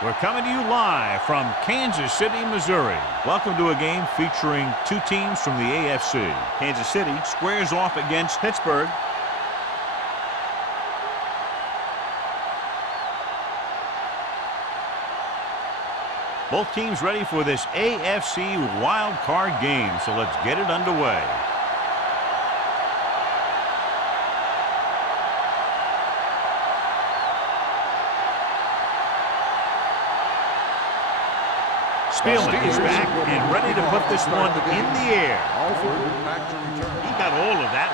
We're coming to you live from Kansas City, Missouri. Welcome to a game featuring two teams from the AFC. Kansas City squares off against Pittsburgh. Both teams ready for this AFC Wildcard game, so let's get it underway. Spielman is back and ready to put this one in the air. He got all of that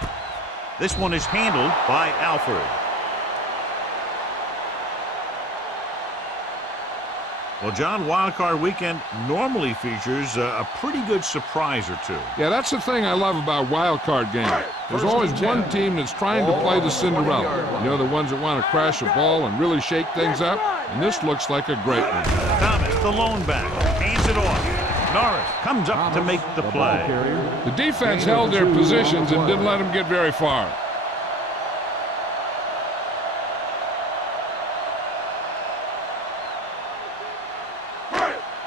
one. This one is handled by Alford. Well, John, Wildcard Weekend normally features a pretty good surprise or two. Yeah, that's the thing I love about Wildcard games. There's always one team that's trying to play the Cinderella. You know, the ones that want to crash the ball and really shake things up. And this looks like a great one. Thomas, the lone back, hands it off. Norris comes up to make the play. The defense held their positions and didn't let them get very far.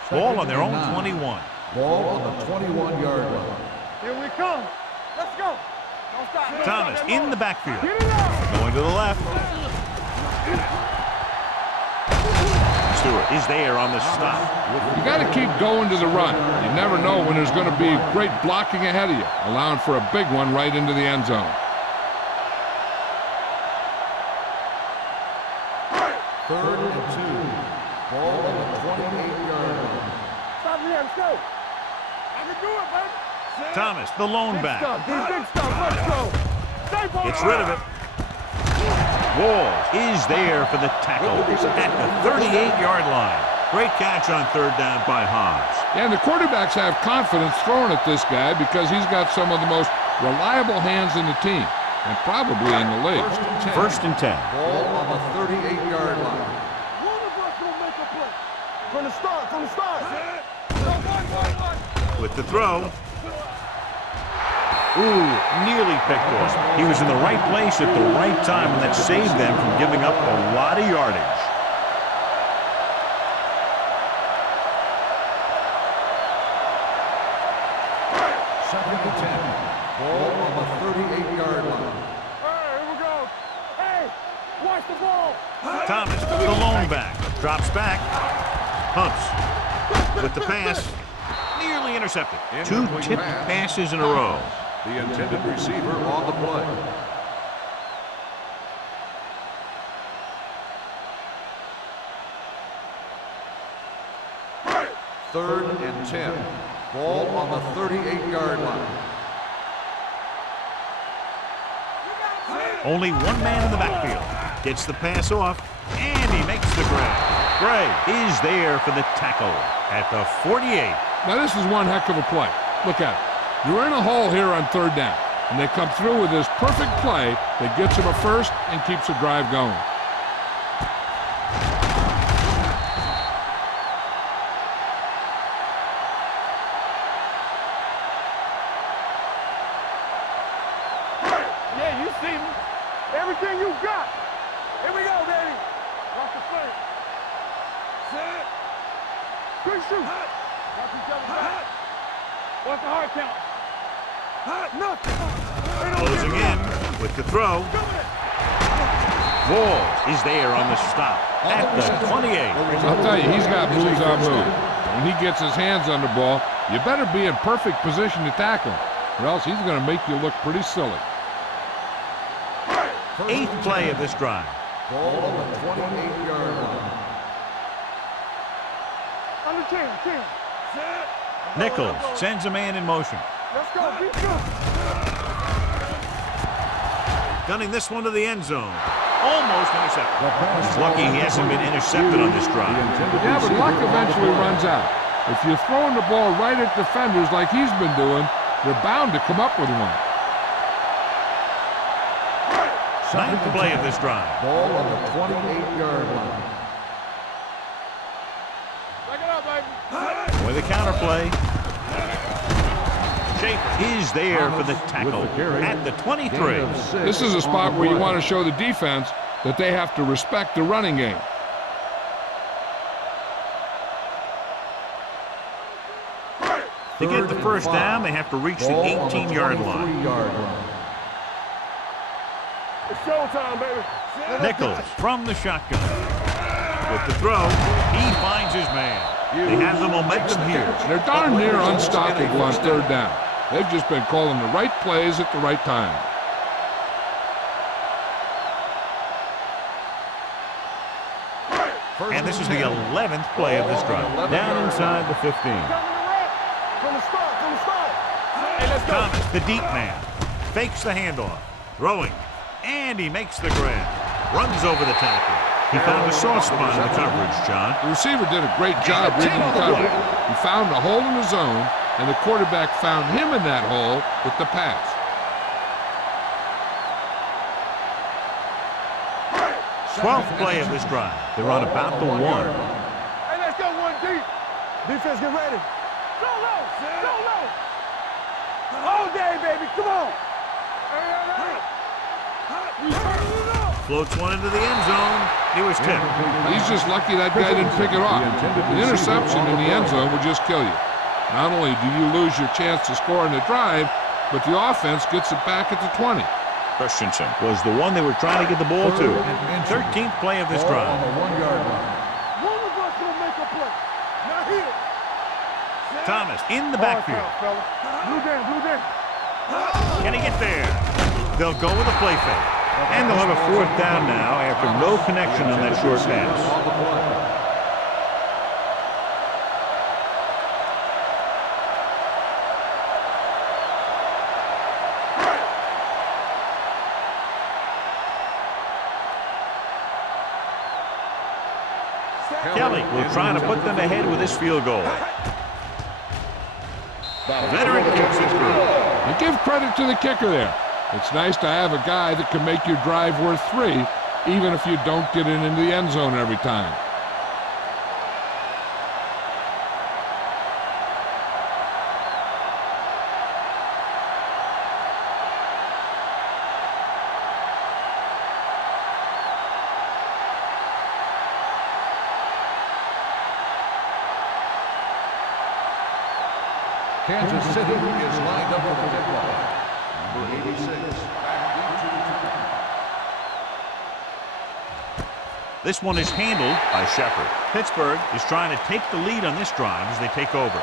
Ball on their own 21. Ball on the 21-yard line. Here we come. Let's go. Don't stop. Thomas in the backfield. Going to the left. Stewart is there on the stop. You got to keep going to the run. You never know when there's going to be great blocking ahead of you, allowing for a big one right into the end zone. Third and 2. Ball on the 28-yard line. Stop here. Let's go. I can do it, baby. Thomas, the lone back. Big stuff. Let's go. Gets rid of it. Walls is there for the tackle at the 38-yard line. Great catch on third down by Hobbs. Yeah, and the quarterbacks have confidence throwing at this guy because he's got some of the most reliable hands in the team, and probably in the league. First and 10. Ball on the 38-yard line. One of us will make a play. From the start. With the throw. Ooh, nearly picked off. He was in the right place at the right time, and that saved them from giving up a lot of yardage. Second and 10. Ball on the 38-yard line. Hey, here we go. Hey, watch the ball. Thomas, the lone back, drops back, hunts with the pass, nearly intercepted. Two tipped passes in a row. The intended receiver on the play. Third and 10. Ball on the 38-yard line. Only one man in the backfield. Gets the pass off, and he makes the grab. Gray is there for the tackle at the 48. Now, this is one heck of a play. Look at it. You're in a hole here on third down, and they come through with this perfect play that gets them a first and keeps the drive going. Yeah, you see me. Everything you got. Here we go, baby. Watch the play. Set. Quick shoot. Watch each other back. Watch the hard count. Closing in with the throw. Walls is there on the stop at the 28. I'll tell you, he's got moves on moves. When he gets his hands on the ball, you better be in perfect position to tackle him, or else he's going to make you look pretty silly. Eighth play of this drive. Ball on the 28-yard line. Under 10. Nichols sends a man in motion. Let's go. Be good. Gunning this one to the end zone. Almost intercepted. He's lucky he hasn't been intercepted on this drive. Yeah, but luck eventually runs out. If you're throwing the ball right at defenders like he's been doing, they're bound to come up with one. Ninth play of this drive. Ball on the 28-yard line. Back it up, baby. With a counter play. Schaefer is there for the tackle at the 23. This is a spot where you want to show the defense that they have to respect the running game. To get the first down, they have to reach the 18-yard line. It's showtime, baby. Nichols from the shotgun. With the throw, he finds his man. They have the momentum here. They're darn near unstoppable on third down. They've just been calling the right plays at the right time. And this is the 11th play of this drive. Down inside the 15. From the start. Hey, let's go. Thomas, the deep man, fakes the handoff. Throwing. And he makes the grab. Runs over the tackle. He found a soft spot in the coverage, John. The receiver did a great job reading the coverage. He found a hole in the zone, and the quarterback found him in that hole with the pass. Twelfth play of this drive. They're on about the 1. Hey, let's go one deep. Defense, get ready. Go low. All day, baby. Come on. Floats one into the end zone. He was tipped. He's just lucky that guy didn't pick it off. The interception in the end zone would just kill you. Not only do you lose your chance to score in the drive, but the offense gets it back at the 20. Christensen was the one they were trying to get the ball to. 13th play of this drive. On the 1-yard line. One of us will make a play. Not here. Thomas in the backfield. Blue down. Can he get there? They'll go with a play fake. And they'll have a 4th down now after no connection on that short pass. Kelly will try to put them ahead with this field goal. Veteran kicks it through. And give credit to the kicker there. It's nice to have a guy that can make your drive worth 3, even if you don't get it into the end zone every time. Kansas City is lined up for the kickoff. Number 86. This one is handled by Shepard. Pittsburgh is trying to take the lead on this drive as they take over.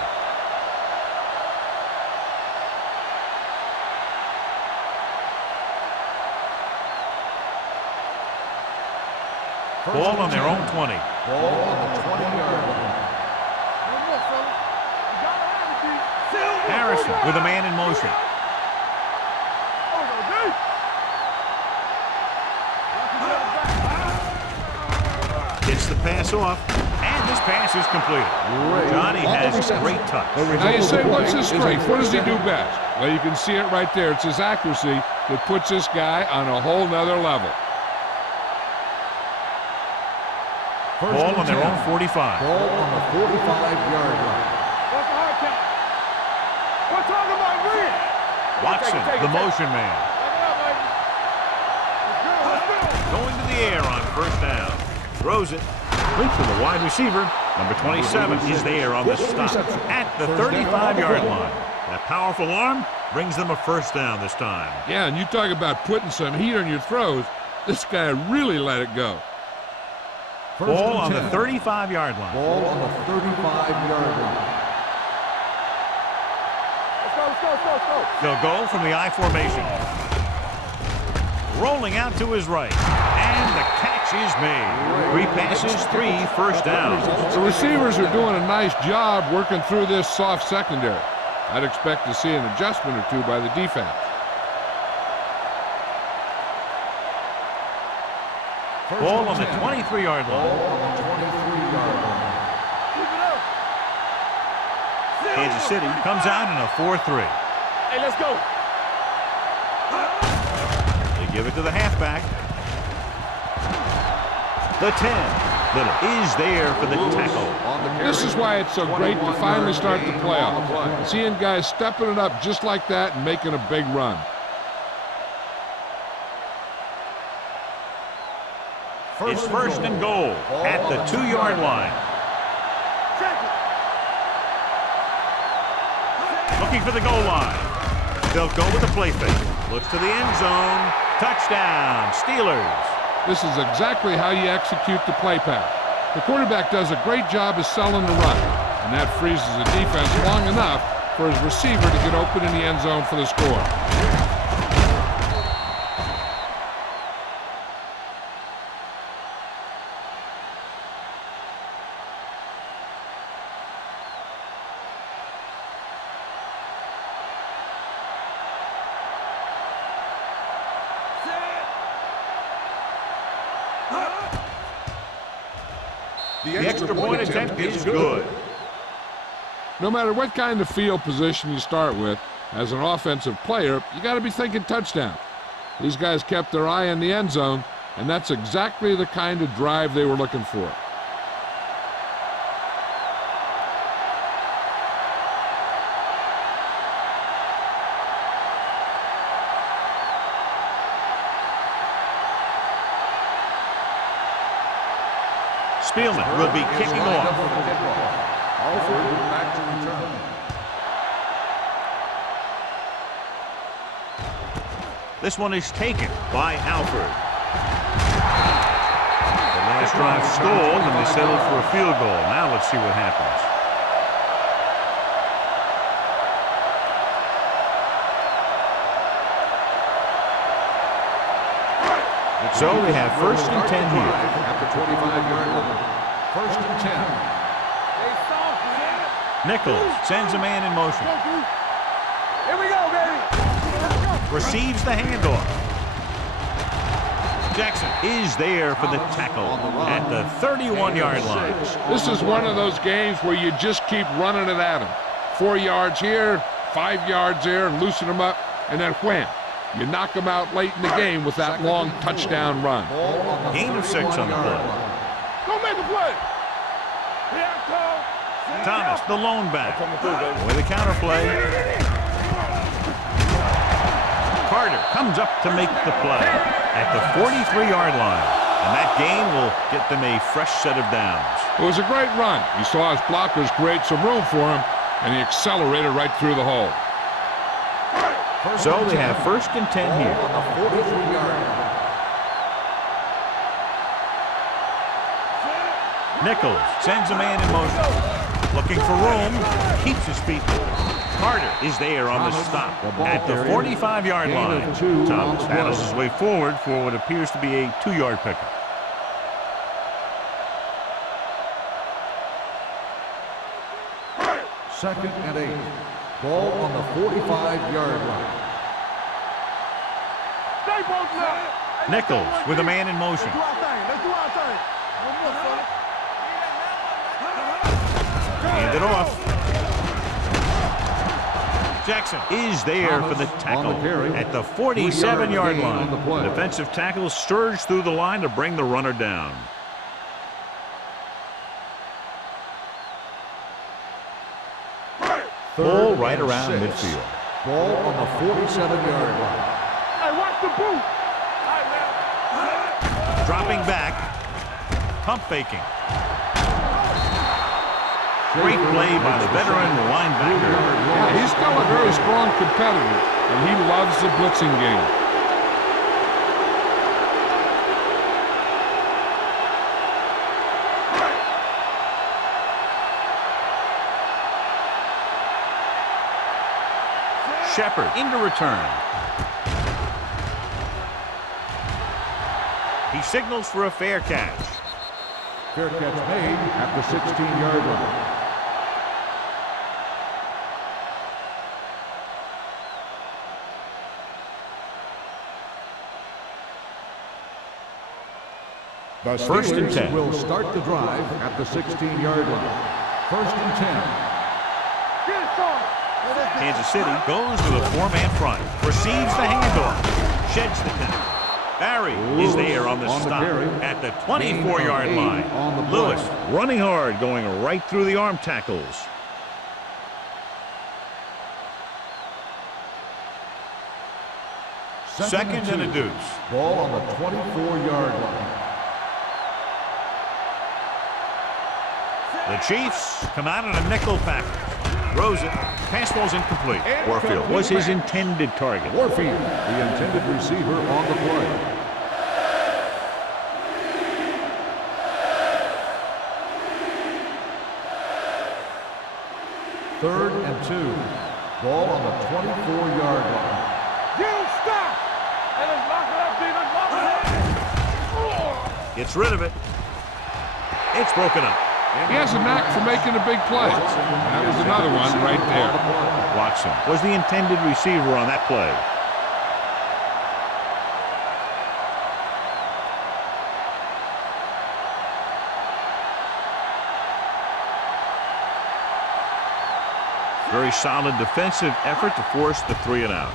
Ball on their own 20. Ball on the 20-yard line. Harrison with a man in motion. Gets the pass off, and this pass is completed. Johnny has great touch. Now you say, what's his strength? What does he do best? Well, you can see it right there. It's his accuracy that puts this guy on a whole nother level. Ball on their own 45. Ball on the 45-yard line. What's the hard count? We're talking about green. Watson, the motion man. Going to the air on first down. Throws it. Complete to the wide receiver. Number 27 is there on the stop at the 35-yard line. That powerful arm brings them a first down this time. Yeah, and you talk about putting some heat on your throws. This guy really let it go. Ball on the 35-yard line. Ball on the 35-yard line. Let's go. They'll go from the I formation. Rolling out to his right. And the catch is made. 3 passes, 3 first downs. The receivers are doing a nice job working through this soft secondary. I'd expect to see an adjustment or two by the defense. Ball on the 23-yard line. Ball on the 23-yard line. Kansas City comes out in a 4-3. Hey, let's go. They give it to the halfback. The 10. Little is there for the tackle. This is why it's so great to finally start the playoffs. Seeing guys stepping it up just like that and making a big run. It's first and goal at the 2-yard line. Looking for the goal line. They'll go with the play fake. Looks to the end zone. Touchdown, Steelers. This is exactly how you execute the play pass. The quarterback does a great job of selling the run, and that freezes the defense long enough for his receiver to get open in the end zone for the score. The extra point attempt is good. No matter what kind of field position you start with, as an offensive player, you got to be thinking touchdown. These guys kept their eye on the end zone, and that's exactly the kind of drive they were looking for. Spielman will be kicking off. Alford back to return. This one is taken by Alford. The last drive stalled, and they settled for a field goal. Now let's see what happens. So they have first and 10 here. At the 25-yard line. First and 10. Nichols sends a man in motion. Here we go, baby. Receives the handoff. Jackson is there for the tackle at the 31-yard line. This is one of those games where you just keep running it at them. 4 yards here, 5 yards there, and loosen them up, and then wham. You knock them out late in the game with that long touchdown run. Gain of 6 on the play. Go make a play. Thomas, the lone back. With a counter play. Carter comes up to make the play at the 43-yard line. And that gain will get them a fresh set of downs. It was a great run. He saw his blockers create some room for him, and he accelerated right through the hole. So they have first and 10 here. On the 43-yard line. Nichols sends a man in motion. Looking for room. Keeps his feet. Carter is there on the stop at the 45-yard line. Thomas battles his way forward for what appears to be a 2-yard pickup. Second and 8. Ball on the 45-yard line. Stay both left. Nichols with a man in motion. Let's do our thing. Let's do our thing. One more, fella. Hand it off. Jackson is there for the tackle at the 47-yard line. The defensive tackle surged through the line to bring the runner down. Ball right around midfield. Ball on the 47-yard line. Hey, watch the boot. Dropping back. Pump faking. Great play by the veteran linebacker. Yeah, he's still a very strong competitor, and he loves the blitzing game. Shepard into return. He signals for a fair catch. Fair catch made at the 16-yard line. The First and 10. Will start the drive at the 16-yard line. First and 10. Get it, son. Kansas City goes to the 4-man front. Receives the handoff. Sheds the tackle. Barry is there on the stop at the 24-yard line. Lewis running hard, going right through the arm tackles. Second and a deuce. Ball on the 24-yard line. The Chiefs come out in a nickel package. Throws it. Pass ball's incomplete. Warfield was his intended target. Warfield, the intended receiver on the play. Third and 2. Ball on the 24-yard line. You stop! And let's lock it up, D. Let's lock it up. Gets rid of it. It's broken up. He has a knack for making a big play. That was another one right there. Watson was the intended receiver on that play. Very solid defensive effort to force the 3 and out.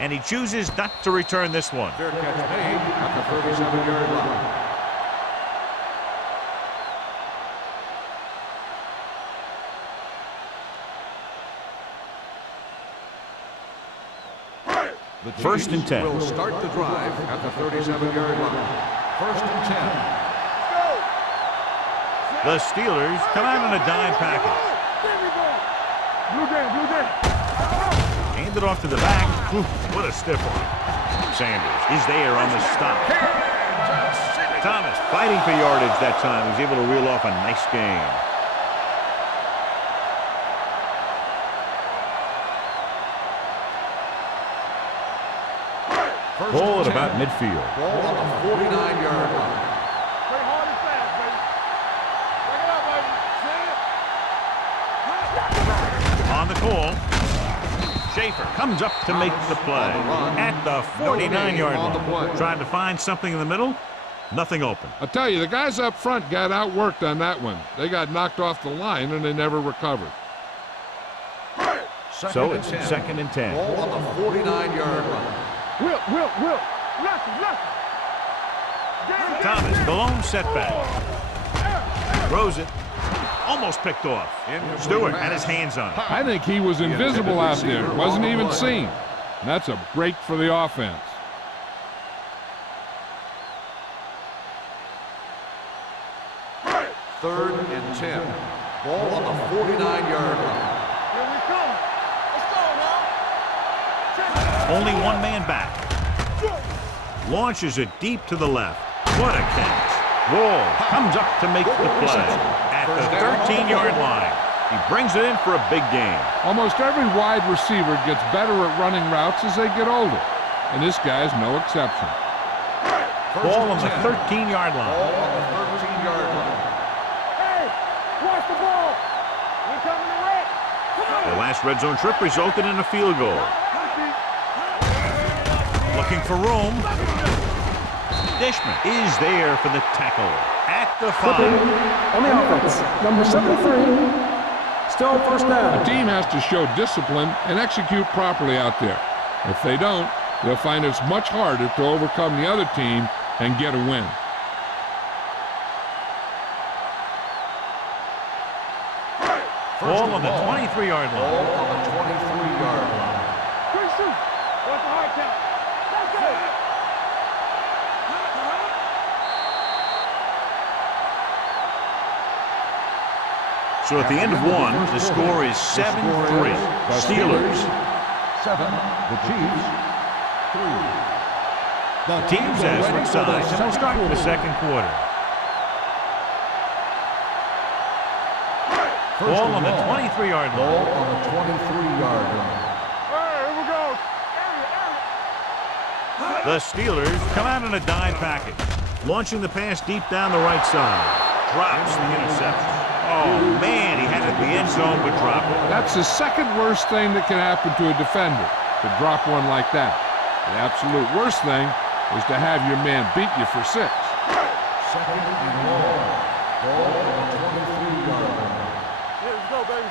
And he chooses not to return this one. Fair catch made at the 37-yard line. The First and 10. Will start the drive at the 37-yard line. First and 10. The Steelers come out in a dime package. Blue game. Hand it off to the back. Ooh, what a stiff one. Sanders is there on the stop. Thomas fighting for yardage that time. He was able to reel off a nice gain. Ball at about midfield. Ball on the 49-yard line. Play hard and fast, baby. Bring it up, baby. Set it. On the call. Schaefer comes up to make the play at the 49-yard line. Trying to find something in the middle. Nothing open. I'll tell you, the guys up front got outworked on that one. They got knocked off the line and they never recovered. So it's 2nd and 10. Ball on the 49-yard line. Will. Nothing. Thomas, the lone setback. Throws it. Almost picked off. Stewart had his hands on it. I think he was invisible out there. Wasn't even seen. And that's a break for the offense. Third and 10. Ball on the 49-yard line. Here we come. Let's go now. Only one man back. Launches it deep to the left. What a catch. Wall comes up to make the play at the 13-yard line. He brings it in for a big game. Almost every wide receiver gets better at running routes as they get older. And this guy's no exception. Ball on the 13-yard line. Ball on the 13-yard line. Hey, watch the ball. We're coming to red. Come on. The last red zone trip resulted in a field goal. Looking for room. Dishman is there for the tackle at the 5. On the offense, number 73, still first down. A team has to show discipline and execute properly out there. If they don't, they'll find it's much harder to overcome the other team and get a win. Ball on the 23-yard line. Ball on the 23-yard line. Quick shoot. What's the hard count? Let's go. So at the end of one, the score is 7-3. Steelers. 7. The Chiefs. 3. The teams as switch sides, and they'll start the second quarter. Ball on the 23-yard line. Ball on the 23-yard line. Hey, here we go. Area. The Steelers come out in a dime package, launching the pass deep down the right side. Drops the interception. Oh, man, he had it in the end zone, but dropped it. That's the second worst thing that can happen to a defender, to drop one like that. The absolute worst thing is to have your man beat you for 6. Second and long. Ball on the 23-yard line. Here we go, baby.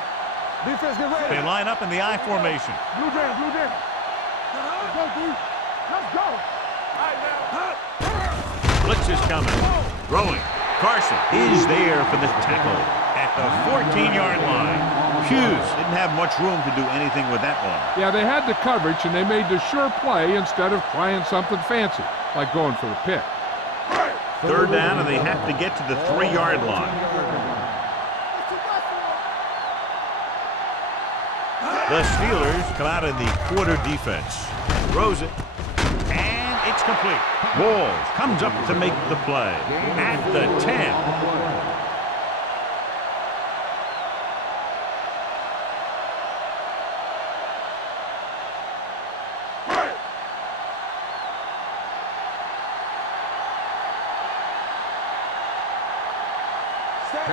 Defense, get ready. They line up in the I formation. Blue jam. Let's go, D. Let's go. All right, now. Blitz is coming. Throwing. Carson is there for the tackle at the 14-yard line. Hughes didn't have much room to do anything with that one. Yeah, they had the coverage, and they made the sure play instead of trying something fancy, like going for the pick. Third down, and they have to get to the 3-yard line. The Steelers come out in the quarter defense. Throws it, and it's complete. Walls comes up to make the play at the 10.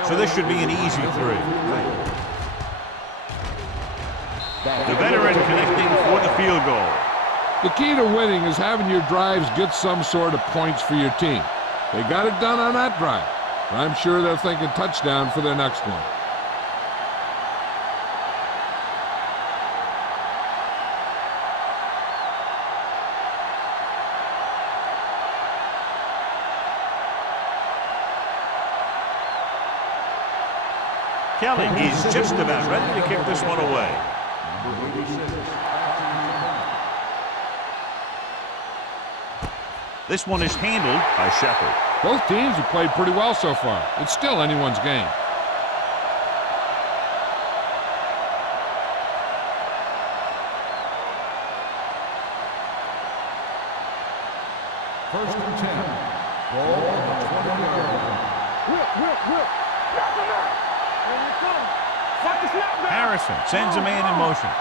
So this should be an easy 3. The veteran connecting for the field goal. The key to winning is having your drives get some sort of points for your team. They got it done on that drive. I'm sure they're thinking touchdown for their next one. Kelly is just about ready to kick this one away. This one is handled by Shepard. Both teams have played pretty well so far. It's still anyone's game. First and 10. Ball on the 20-yard line. Whip. Snap him out. Here you come. Fight the snap back. Harrison sends a man in motion.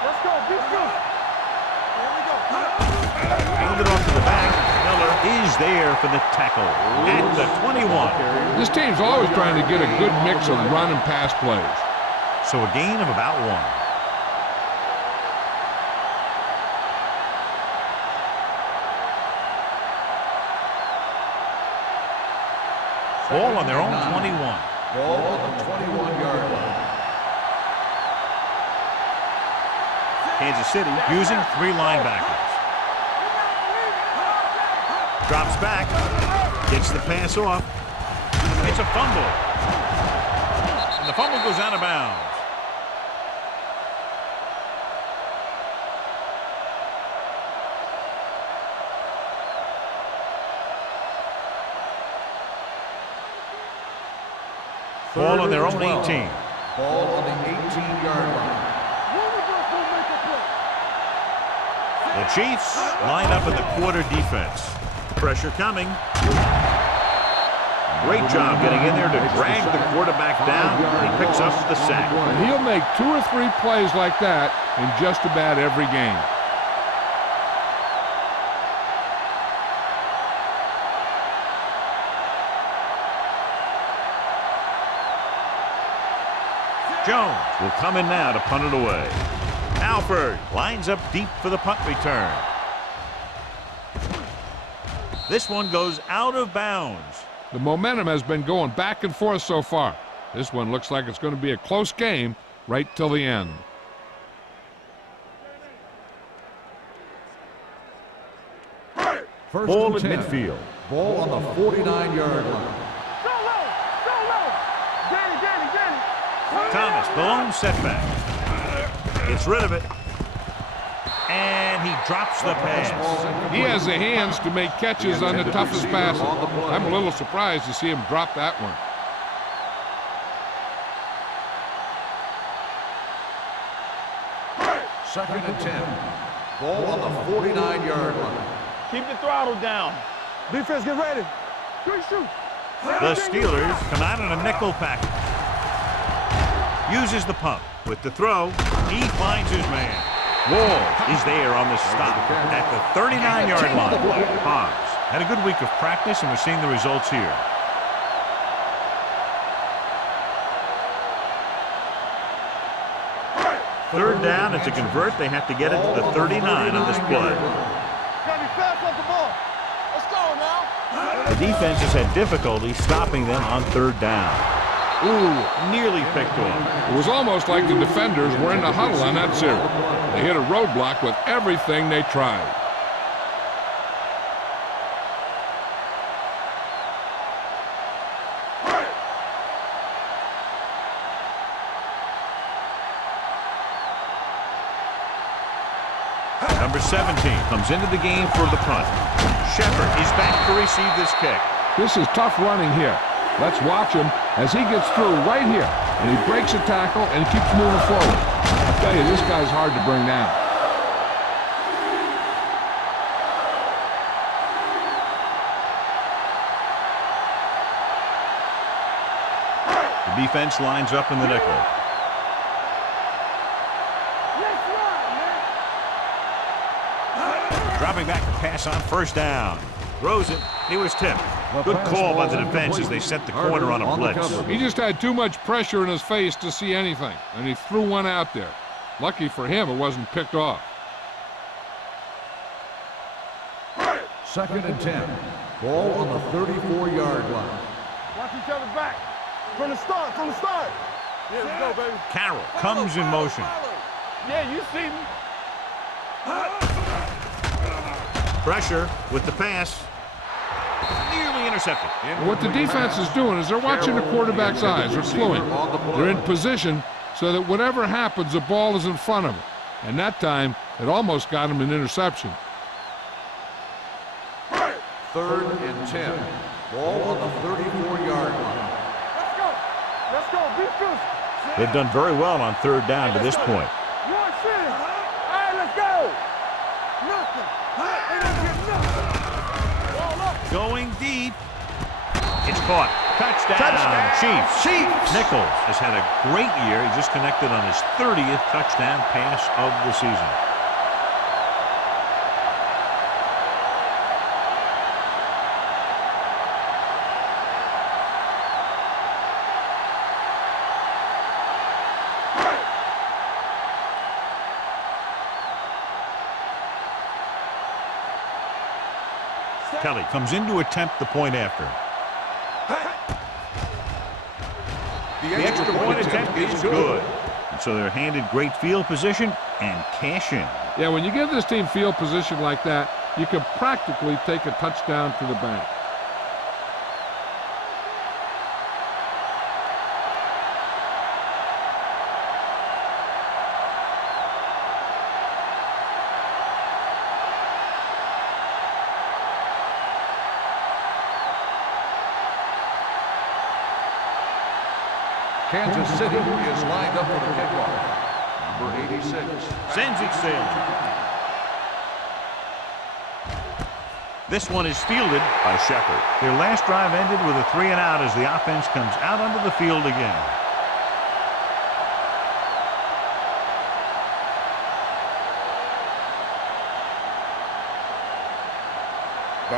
Let's go. Be good. Here we go. Hand it off to the back. Miller is there for the tackle at the 21. This team's always trying to get a good mix of run and pass plays. So a gain of about 1. Ball on their own 21. Ball on the 21-yard line. Kansas City using 3 linebackers. Drops back. Gets the pass off. It's a fumble. And the fumble goes out of bounds. Ball on their own 18. Ball on the 18-yard line. The Chiefs line up in the quarter defense. Pressure coming. Great job getting in there to drag the quarterback down. And he picks up the sack. And he'll make 2 or 3 plays like that in just about every game. Jones will come in now to punt it away. Alford lines up deep for the punt return. This one goes out of bounds. The momentum has been going back and forth so far. This one looks like it's going to be a close game right till the end. First Ball and at 10. midfield. Ball on the 49-yard line. Thomas, the lone setback. Gets rid of it. And he drops the pass. He has the hands to make catches on the toughest passes. I'm a little surprised to see him drop that one. Second and 10. Ball on the 49-yard line. Keep the throttle down. Defense, get ready. Good shoot. The Steelers come out in a nickel package. Uses the pump. With the throw, he finds his man. Walls is there on the stop at the 39-yard line. Hobbs had a good week of practice, and we're seeing the results here. Third down, and to convert, they have to get it to the 39 on this play. The defense has had difficulty stopping them on third down. Ooh, nearly picked off. It was almost like the defenders were in the huddle on that series. They hit a roadblock with everything they tried. Number 17 comes into the game for the punt. Shepard is back to receive this kick. This is tough running here. Let's watch him as he gets through right here. And he breaks a tackle and keeps moving forward. I tell you, this guy's hard to bring down. The defense lines up in the nickel. Dropping back to pass on first down. Throws it. He was tipped. Good call by the defense as they set the corner on a blitz. He just had too much pressure in his face to see anything, and he threw one out there. Lucky for him, it wasn't picked off. 2nd and 10. Ball on the 34-yard line. Watch each other back. From the start, from the start. Yeah, let's go, baby. Carroll comes in motion. Yeah, you see me. Pressure with the pass. Nearly intercepted. What the defense is doing is they're watching the quarterback's eyes. They're slowing. They're in position so that whatever happens, the ball is in front of them. And that time, it almost got him an interception. 3rd and 10. Ball on the 34-yard line. Let's go. Let's go. Be good. They've done very well on 3rd down to this point. You want shit? All right, let's go. Nothing. They don't get nothing. Ball up. Going deep. It's caught. Touchdown. Chiefs. Nichols has had a great year. He just connected on his 30th touchdown pass of the season. Kelly comes in to attempt the point after. The extra point attempt is good. And so they're handed great field position and cash in. Yeah, when you give this team field position like that, you can practically take a touchdown to the bank. Kansas City is lined up for the kickoff. Number 86. Sends it sailing. This one is fielded by Shepard. Their last drive ended with a 3-and-out as the offense comes out onto the field again.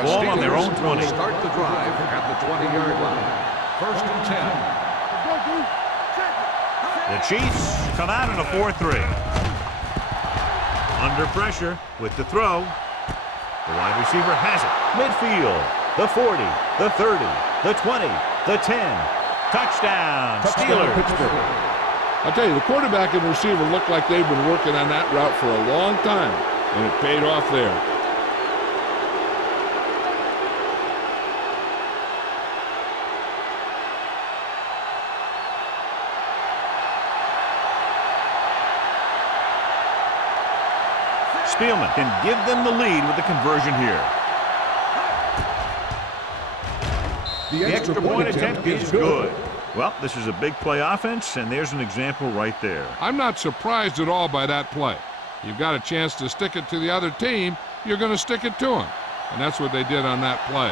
Ball on their own 20. Start the drive at the 20-yard line. 1st and 10. The Chiefs come out in a 4-3. Under pressure with the throw. The wide receiver has it. Midfield. The 40, the 30, the 20, the 10. Touchdown, Steelers. Pittsburgh. I'll tell you, the quarterback and the receiver look like they've been working on that route for a long time, and it paid off there. Spielman can give them the lead with the conversion here. The extra point attempt is good. Well, this is a big play offense, and there's an example right there. I'm not surprised at all by that play. You've got a chance to stick it to the other team, you're going to stick it to them. And that's what they did on that play.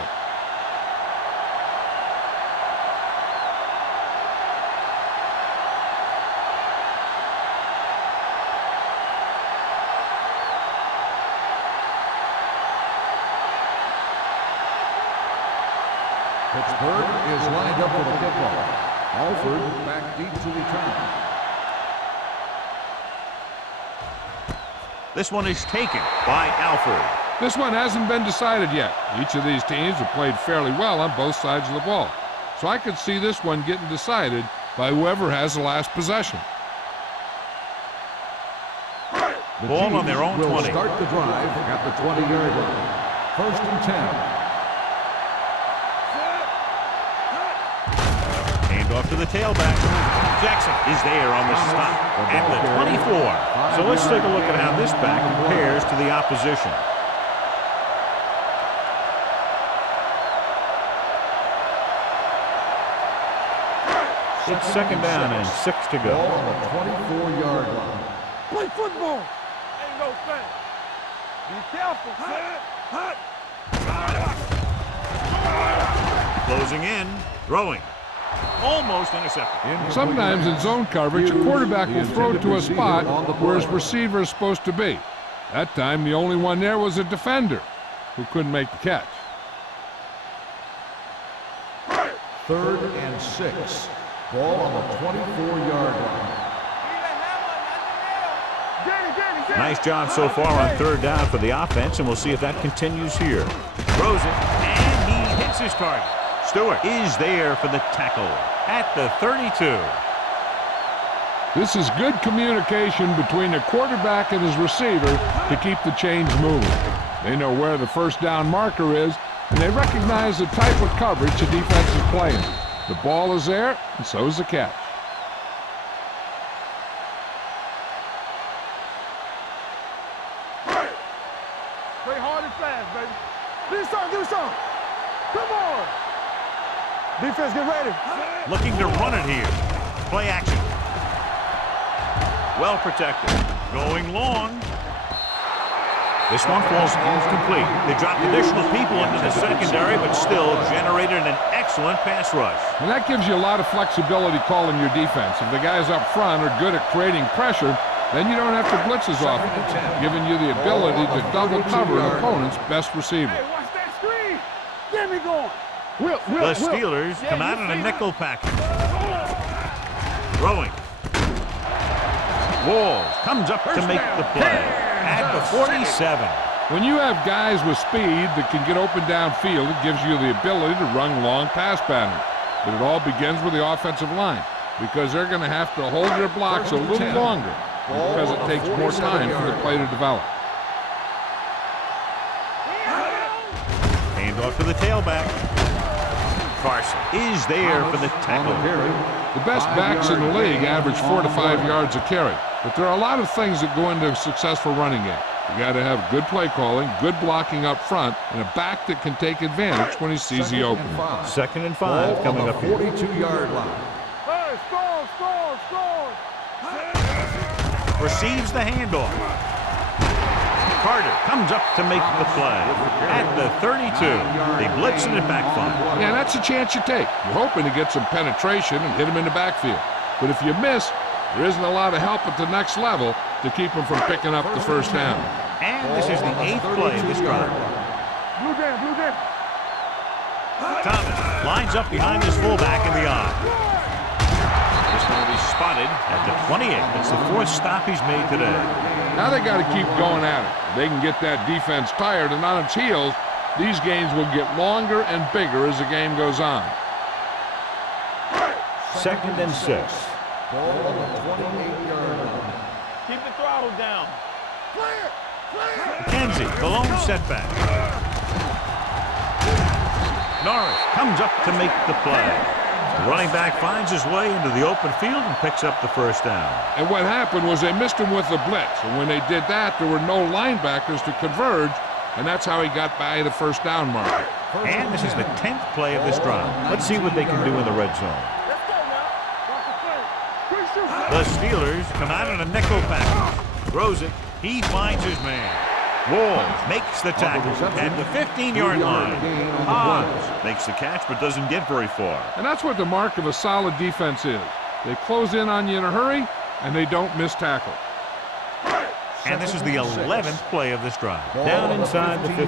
Pittsburgh is lined up for the kickoff. Alford back deep to return. This one is taken by Alford. This one hasn't been decided yet. Each of these teams have played fairly well on both sides of the ball. So I could see this one getting decided by whoever has the last possession. The Ball on Chiefs their own will 20. start the drive at the 20-yard line. 1st and 10. Off to the tailback. Jackson is there on the stop at the 24. So let's take a look at how this back compares to the opposition. It's second down and 6 to Ball go. on the 24-yard line. Play football. Ain't no thing. Be careful. Closing in, throwing. Almost intercepted. Sometimes in zone coverage, a quarterback will throw to a spot where his receiver is supposed to be. That time, the only one there was a defender who couldn't make the catch. 3rd and 6. Ball on the 24-yard line. Nice job so far on 3rd down for the offense, and we'll see if that continues here. Throws it, and he hits his target. Stewart is there for the tackle at the 32. This is good communication between the quarterback and his receiver to keep the chains moving. They know where the first down marker is, and they recognize the type of coverage the defense is playing. The ball is there, and so is the catch. Play hard and fast, baby. Do something. Come on. Defense, get ready. Looking to run it here. Play action. Well protected. Going long. This one falls incomplete. They dropped additional people into the secondary, but still generated an excellent pass rush. And that gives you a lot of flexibility calling your defense. If the guys up front are good at creating pressure, then you don't have to blitz as often, giving you the ability to double cover an opponent's best receiver. Hey, watch that screen. Get me going. The Steelers come out in a nickel package. Throwing. Walls comes up to make the play at the 47. When you have guys with speed that can get open downfield, it gives you the ability to run long pass patterns. But it all begins with the offensive line, because they're going to have to hold their blocks a little longer because it takes more time for the play to develop. Hand off to the tailback. Carson is there for the tackle. The best backs in the league average 4 to 5 yards a carry, but there are a lot of things that go into a successful running game. You got to have good play calling, good blocking up front, and a back that can take advantage when he sees the opening. 2nd and 5 coming up here. 42-yard line. Hey, score. Receives the handoff. Carter comes up to make the play at the 32. They blitz and it backfires. Yeah, that's a chance you take. You're hoping to get some penetration and hit him in the backfield. But if you miss, there isn't a lot of help at the next level to keep him from picking up the first down. And this is the 8th play of this drive. Blue down. Thomas lines up behind his fullback in the eye. This one will be spotted at the 28. It's the 4th stop he's made today. Now they got to keep going at it. They can get that defense tired and on its heels. These games will get longer and bigger as the game goes on. 2nd and 6. Ball on the 28-yard line. Keep the throttle down. Clear. McKenzie, the lone setback. Norris comes up to make the play. The running back finds his way into the open field and picks up the first down. And what happened was they missed him with the blitz. And when they did that, there were no linebackers to converge, and that's how he got by the first down marker. And this is the 10th play of this drive. Let's see what they can do in the red zone. Let's go now. The Steelers come out in a nickel package. Throws it. He finds his man. Walls makes the tackle at the 15-yard line. Hobbs makes the catch but doesn't get very far. And that's what the mark of a solid defense is. They close in on you in a hurry, and they don't miss tackle. And this is the 11th play of this drive. Down inside the 15.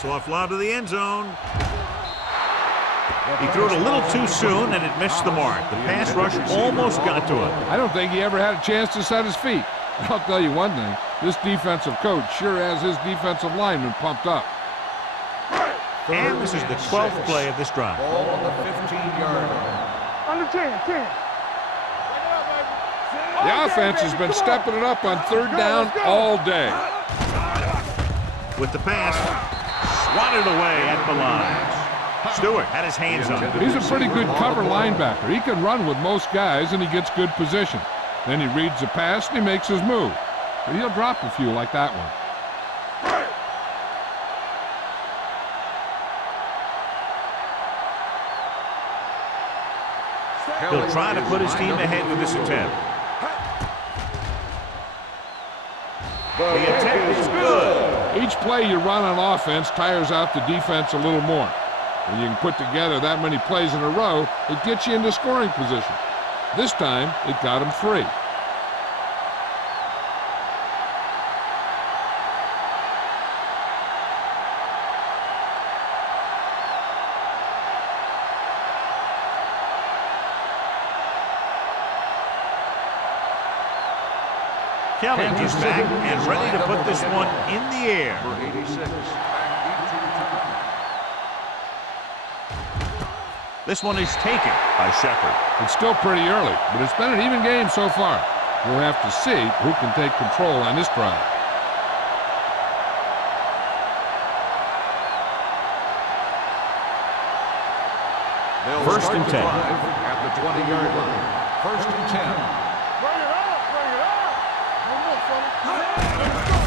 Soft lob to the end zone. He threw it a little too soon, and it missed the mark. The pass rush almost got to him. I don't think he ever had a chance to set his feet. I'll tell you one thing, this defensive coach sure has his defensive lineman pumped up. And this is the 12th play of this drive. Ball on the 15-yard line. Under 10. The offense has been stepping it up on 3rd down all day. With the pass, swatted away at the line. Stewart had his hands on it. He's a pretty good cover linebacker. He can run with most guys, and he gets good position. Then he reads the pass, and he makes his move. But he'll drop a few like that one. He'll try to put his team ahead with this attempt. The attempt is good. Each play you run on offense tires out the defense a little more. When you can put together that many plays in a row, it gets you into scoring position. This time, it got him 3. Kelly is back and ready to put this one in the air. Number 86, back deep to return. This one is taken by Shepard. It's still pretty early, but it's been an even game so far. We'll have to see who can take control on this drive. They'll First start and the 10. drive at the 20-yard line. First and 10. Bring it up, bring it up. One more, fella.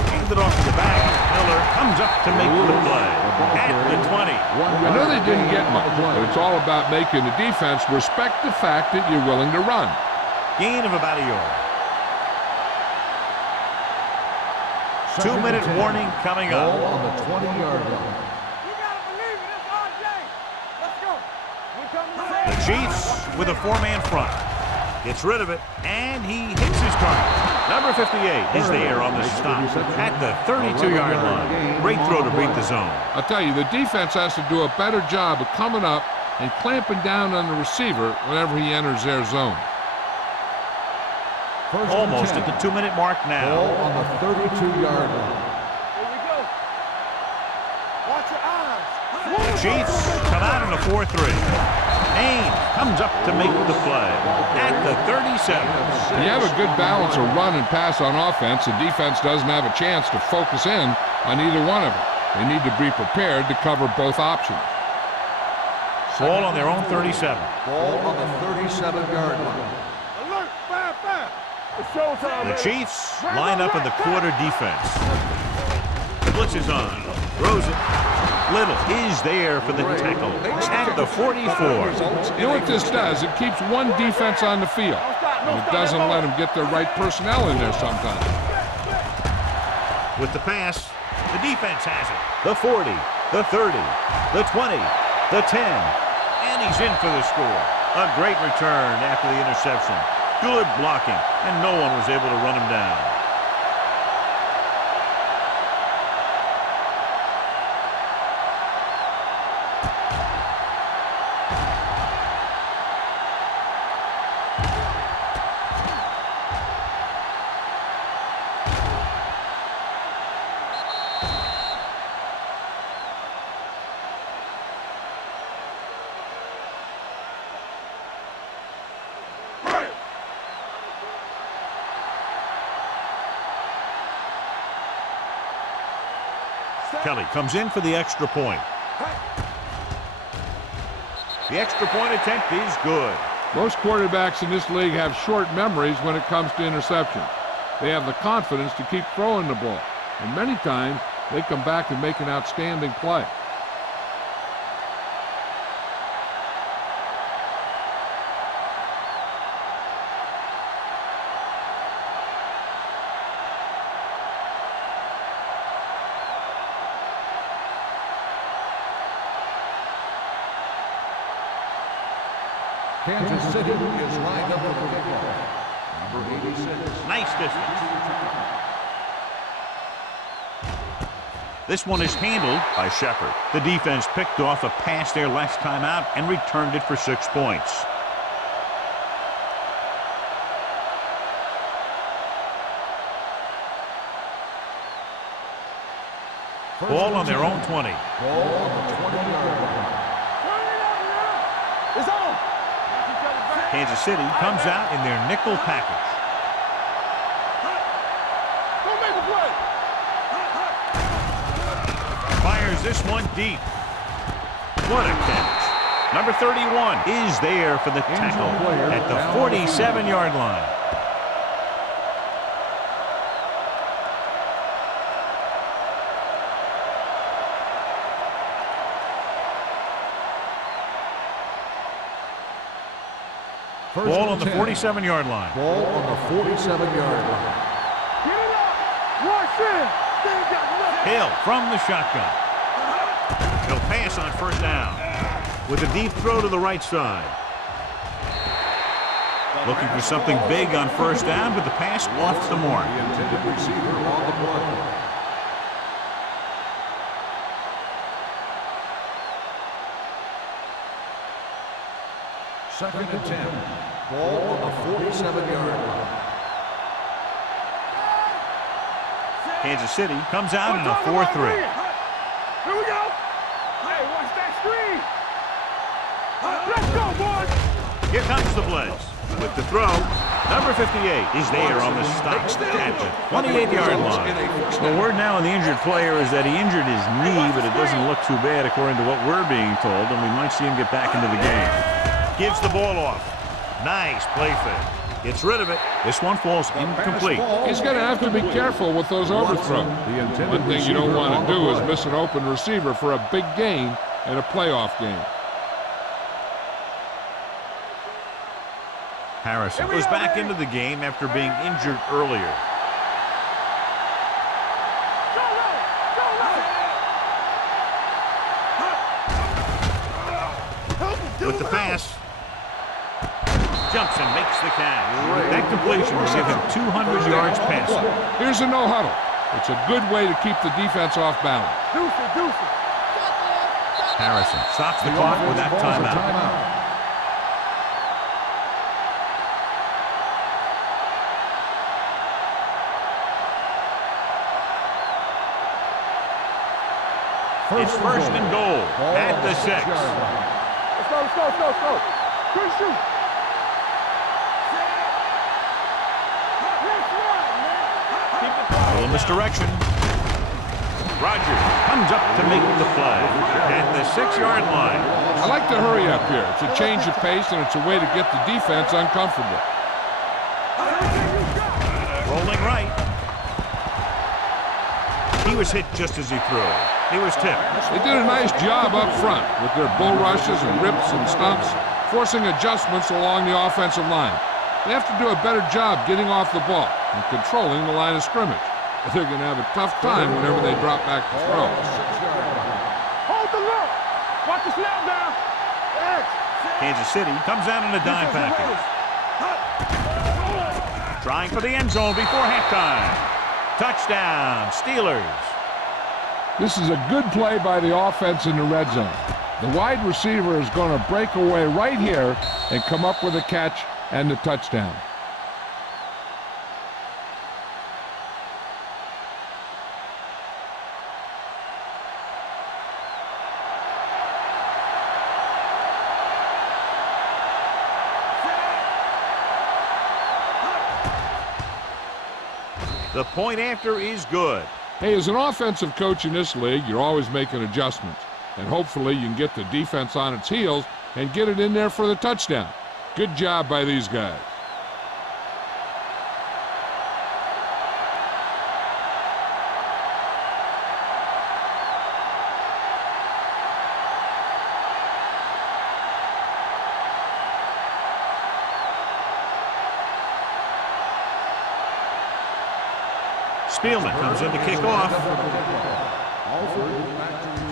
Hand it off to the back. Miller comes up to make the play at the 20. I know they didn't get much, but it's all about making the defense respect the fact that you're willing to run. Gain of about a yard. 2-minute warning coming Ball up. on the 20-yard line. You gotta believe it. It's RJ. Let's go. We coming to The Chiefs with a 4-man front. Gets rid of it, and he hits his target. Number 58 is there on the stop at the 32-yard line. Great throw to beat the zone. I'll tell you, the defense has to do a better job of coming up and clamping down on the receiver whenever he enters their zone. First and Almost 10. at the 2-minute mark Ball now. on the 32-yard line. Here we go. Watch your eyes. The Chiefs come out in a 4-3. Ames comes up to make the play at the 37. You have a good balance of run and pass on offense. The defense doesn't have a chance to focus in on either one of them. They need to be prepared to cover both options. Ball on their own 37. Ball on the 37-yard line. Alert, fire. It's showtime, The baby. Chiefs line up in the quarter defense. Blitz is on. Throws it. Little is there for the tackle at the 44. You know what this does? It keeps one defense on the field, and it doesn't let them get the right personnel in there sometimes. With the pass, the defense has it. The 40, the 30, the 20, the 10, and he's in for the score. A great return after the interception. Good blocking, and no one was able to run him down. Kelly comes in for the extra point. The extra point attempt is good. Most quarterbacks in this league have short memories when it comes to interceptions. They have the confidence to keep throwing the ball, and many times they come back and make an outstanding play. Kansas City is lined up for the kickoff. Number 86. Nice distance. This one is handled by Shepard. The defense picked off a pass there last time out and returned it for 6 points. Ball on their own 20. Ball on the 20-yard line. It's on. Kansas City comes out in their nickel package. Don't make a play. Fires this one deep. What a catch. Number 31 is there for the tackle at the 47-yard line. Ball on the 47-yard line. Ball on the 47-yard line. Get it up. Rush in. They ain't got nothing. Hill from the shotgun. He'll pass on first down with a deep throw to the right side. Looking for something big on first down, but the pass off the mark. The intended receiver on the play. Second and 10. Ball on the 47-yard line. Kansas City comes out in a 4-3. Here we go. Hey, watch that screen. Let's go, boys. Here comes the blitz. With the throw, number 58 is there on the stop at the 28-yard line. The word now on the injured player is that he injured his knee, but it doesn't look too bad according to what we're being told, and we might see him get back into the game. Gives the ball off. Nice play fake. Gets rid of it. This one falls incomplete. He's going to have to be careful with those overthrows. One thing you don't want to do is miss an open receiver for a big gain in a playoff game. Harrison goes back into the game after being injured earlier. With the pass, jumps and makes the catch. That completion will give him 200 yards passing. Here's a no huddle. It's a good way to keep the defense off balance. Harrison stops the clock with that timeout. It's first and goal at the 6. Let's go. Quick shoot. Little misdirection. Rogers comes up to make the play at the 6-yard line. I like to hurry up here. It's a change of pace, and it's a way to get the defense uncomfortable. Rolling right. He was hit just as he threw. He was tipped. They did a nice job up front with their bull rushes and rips and stumps, forcing adjustments along the offensive line. They have to do a better job getting off the ball and controlling the line of scrimmage. They're going to have a tough time whenever they drop back to throw. Hold the look. Watch the snap down. Kansas City comes out in a dime package. Trying for the end zone before halftime. Touchdown, Steelers. This is a good play by the offense in the red zone. The wide receiver is going to break away right here and come up with a catch and the touchdown. The point after is good. Hey, as an offensive coach in this league, you're always making adjustments. And hopefully you can get the defense on its heels and get it in there for the touchdown. Good job by these guys. Spielman comes in to kick off.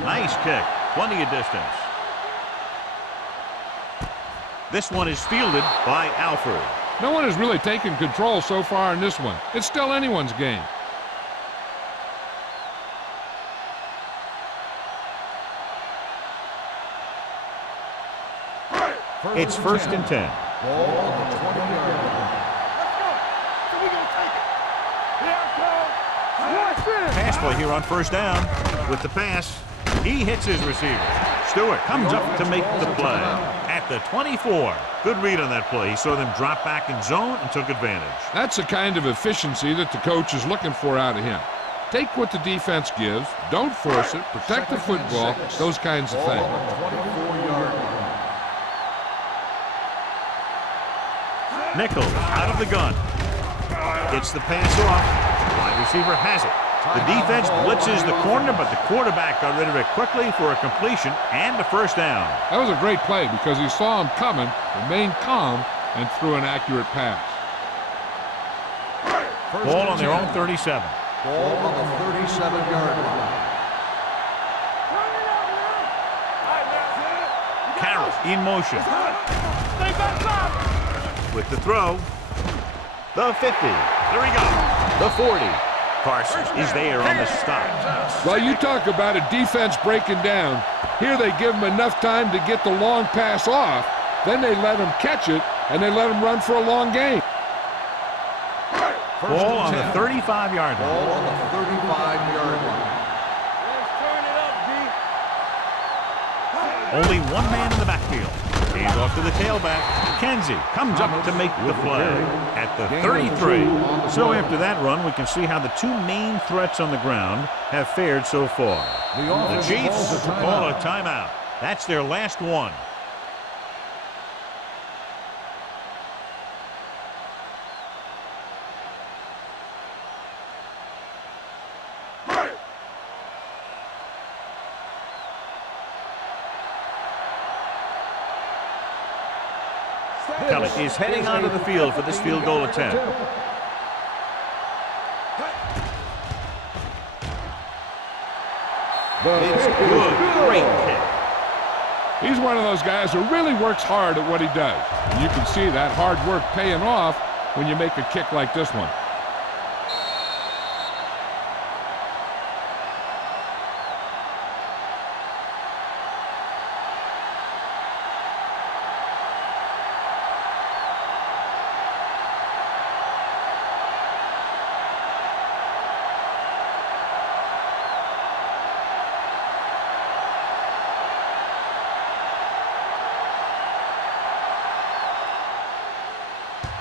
Nice kick. Plenty of distance. This one is fielded by Alford. No one has really taken control so far in this one. It's still anyone's game. It's first and 10. Ball on the 20-yard line. Pass play here on first down. With the pass, he hits his receiver. Stewart comes up to make the play at the 24. Good read on that play. He saw them drop back in zone and took advantage. That's the kind of efficiency that the coach is looking for out of him. Take what the defense gives, don't force it, protect the football, those kinds of things. 24-yard line. Nichols out of the gun. Gets the pass off. The wide receiver has it. The defense blitzes the corner, but the quarterback got rid of it quickly for a completion and a first down. That was a great play because he saw him coming, remained calm, and threw an accurate pass. Ball on their own 37. Ball on the 37-yard line. Carroll in motion. With the throw. The 50. There he goes. The 40. Parsons is there on the stop. Well, you talk about a defense breaking down. Here they give him enough time to get the long pass off. Then they let him catch it, and they let him run for a long gain. Ball on the 35-yard line. Ball on the 35-yard line. Only one man in the backfield. Hands off to the tailback. Kenzie comes up to make the play at the 33. So after that run, we can see how the two main threats on the ground have fared so far. The Chiefs call a timeout. That's their last one. Kelly is heading onto the field for this field goal attempt. It's good. Great kick. He's one of those guys who really works hard at what he does. And you can see that hard work paying off when you make a kick like this one.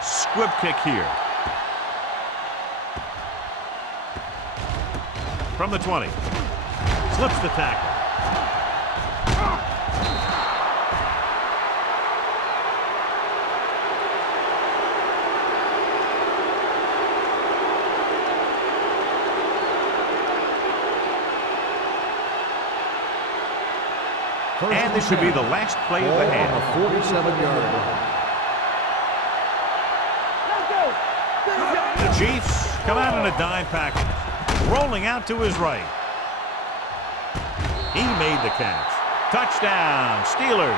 Squib kick here. From the 20. Slips the tackle. And this should be the last play of the half. 47-yard line. The Chiefs come out in a dime package, rolling out to his right. He made the catch. Touchdown, Steelers.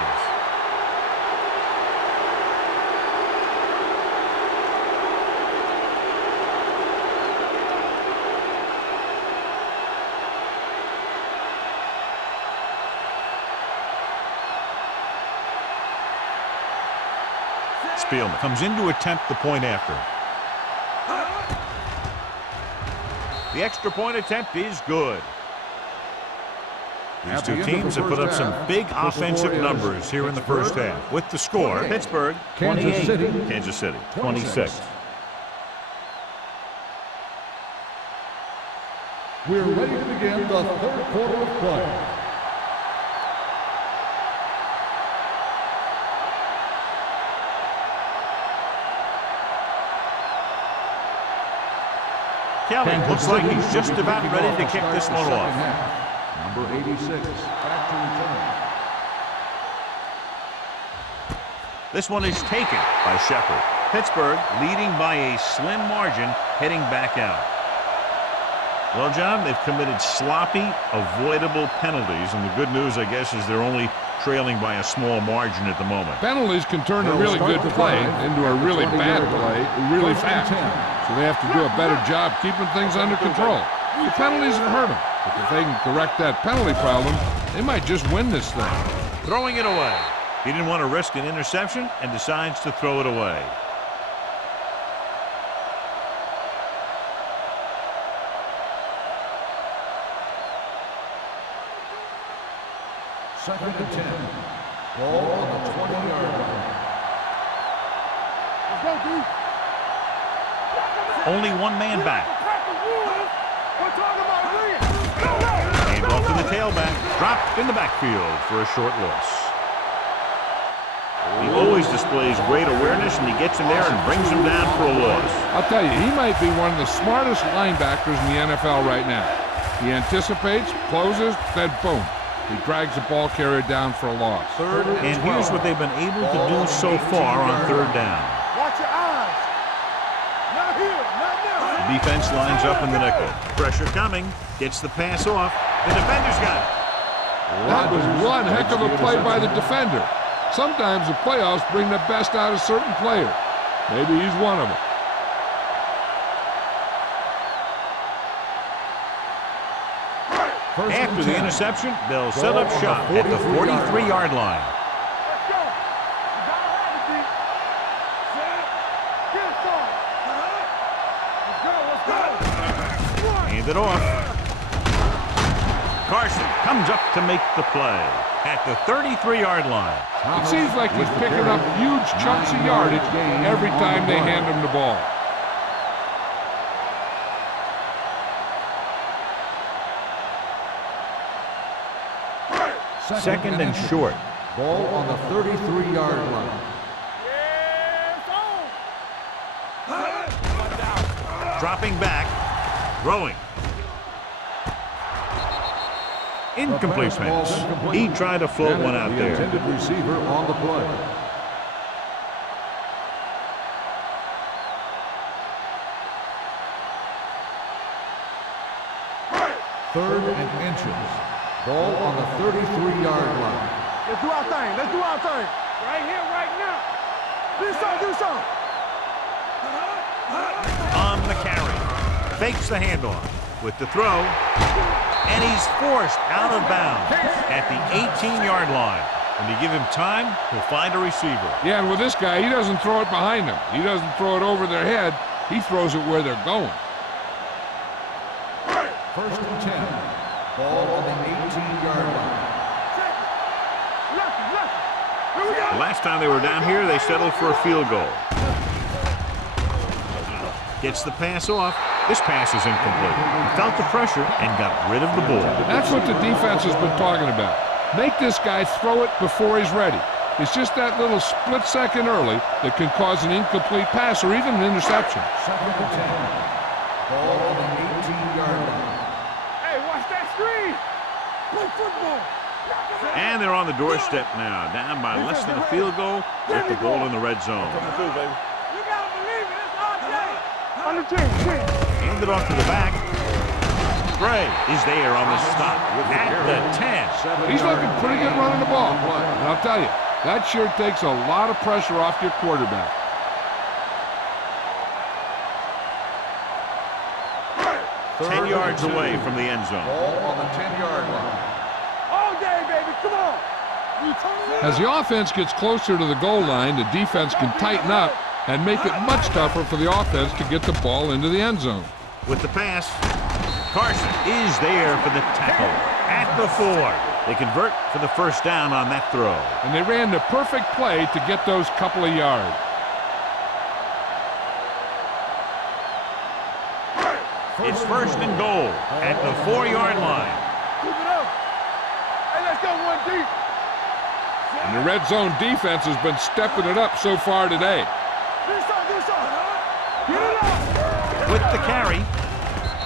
Spielman comes in to attempt the point after. The extra point attempt is good. These two teams have put up some big offensive numbers here in the first half. With the score, Pittsburgh 28, Kansas City 26. We're ready to begin the third quarter of play. Kelly looks like he's just about ready to kick this one off. Number 86, back to return. This one is taken by Shepard. Pittsburgh leading by a slim margin, heading back out. Well, John, they've committed sloppy, avoidable penalties, and the good news, I guess, is they're only trailing by a small margin at the moment. Penalties can turn a really good play into a really bad play really fast. So they have to do a better job keeping things under control. The penalties have hurt them. But if they can correct that penalty problem, they might just win this thing. Throwing it away. He didn't want to risk an interception and decides to throw it away. Second and 10. Ball on the 20-yard line. Let's go, dude. Only one man back. We're talking about winning. Hand off to the tailback. Dropped in the backfield for a short loss. He always displays great awareness, and he gets in there and brings him down for a loss. I'll tell you, he might be one of the smartest linebackers in the NFL right now. He anticipates, closes, then boom. He drags the ball carrier down for a loss. Third And here's what they've been able to do so far on third down. Watch your eyes. Not here, not now. The defense lines up in the nickel. Pressure coming. Gets the pass off. The defender's got it. That was one heck of a play by the defender. Sometimes the playoffs bring the best out of certain players. Maybe he's one of them. After the interception, they'll set up shop at the 43-yard line. Let's go. You gotta have it, D. Set. Get it started. Let's go. Hand it off. Carson comes up to make the play at the 33-yard line. It seems like he's picking up huge chunks of yardage every time they hand him the ball. Second and short. Ball on the 33-yard line. Dropping back. Throwing. Incomplete pass. He tried to float one out The there. intended receiver on the play. Third and inches. Ball on the 33-yard line. Let's do our thing. Let's do our thing. Right here, right now. Do something, do something. On the carry. Fakes the handoff with the throw. And he's forced out of bounds at the 18-yard line. When you give him time, he'll find a receiver. Yeah, and with this guy, he doesn't throw it behind them. He doesn't throw it over their head. He throws it where they're going. First and 10. Ball on the 18-yard line. Left, left. Here we go. The last time they were down here, they settled for a field goal. Gets the pass off. This pass is incomplete. He felt the pressure and got rid of the ball. That's what the defense has been talking about. Make this guy throw it before he's ready. It's just that little split second early that can cause an incomplete pass or even an interception. Second and 10. Ball on the 18-yard line. Hey, watch that screen. Play football. And they're on the doorstep now, down by less than a field goal with the ball in the red zone. You gotta believe it. It's our day. On the team. Handed off to the back. Gray is there on the stop at the 10. He's looking pretty good running the ball. And I'll tell you, that sure takes a lot of pressure off your quarterback. Ten yards away from the end zone. Ball on the 10-yard line. All day, baby. Come on. As the offense gets closer to the goal line, the defense can tighten up and make it much tougher for the offense to get the ball into the end zone. With the pass, Carson is there for the tackle at the 4. They convert for the first down on that throw. And they ran the perfect play to get those couple of yards. It's first and goal at the 4-yard line. Keep it up. Hey, let's go one deep. And the red zone defense has been stepping it up so far today. Do something. Get it up. With the carry,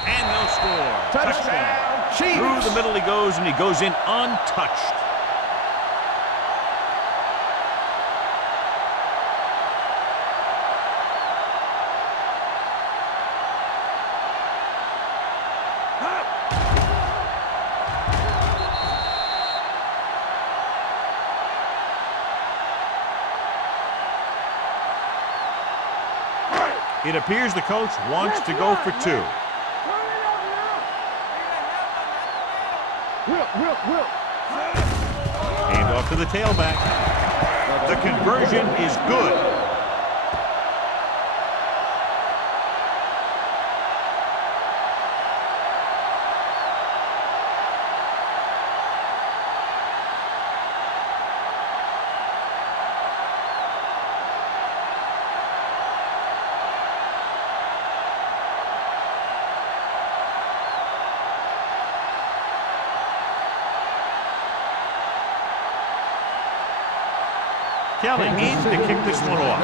and they'll score. Touchdown. Through the middle he goes, and he goes in untouched. It appears the coach wants to go for 2. Whip. Hand off to the tailback. The conversion is good. Kelly in to kick this one off.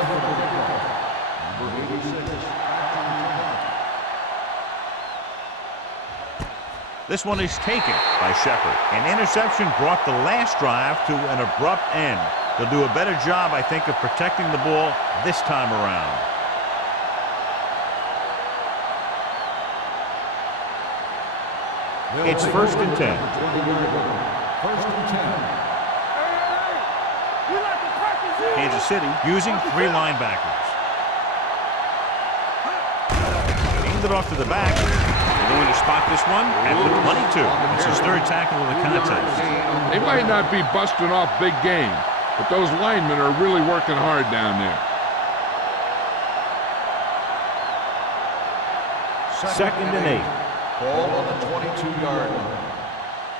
This one is taken by Shepard. An interception brought the last drive to an abrupt end. They'll do a better job, I think, of protecting the ball this time around. It's 1st and 10. 1st and 10. Kansas City using 3 linebackers. Aimed it off to the back. They're going to spot this one at the 22. It's his 3rd tackle of the contest. They might not be busting off big game, but those linemen are really working hard down there. 2nd and 8. Ball on the 22-yard line.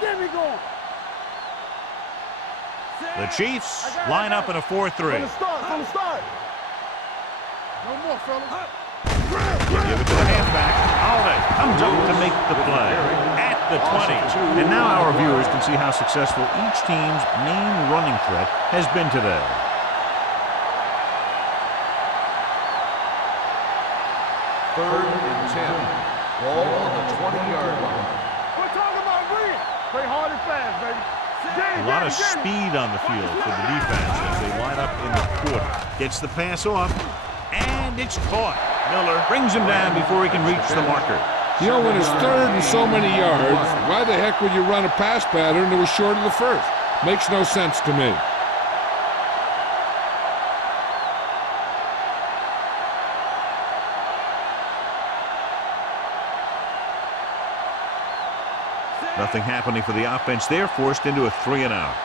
There we go. The Chiefs line up in a 4-3. From the start. No more, fellas. Give it to the halfback. Holiday comes up to make the play at the 20. And now our viewers can see how successful each team's main running threat has been today. Third and 10. Ball on the 20-yard line. We're talking about win. Play hard and fast, baby. A lot of speed on the field for the defense as they line up in the quarter. Gets the pass off, and it's caught. Miller brings him down before he can reach the marker. You know, when it's 3rd and so many yards, why the heck would you run a pass pattern that was short of the 1st? Makes no sense to me. Nothing happening for the offense there, forced into a 3 and out.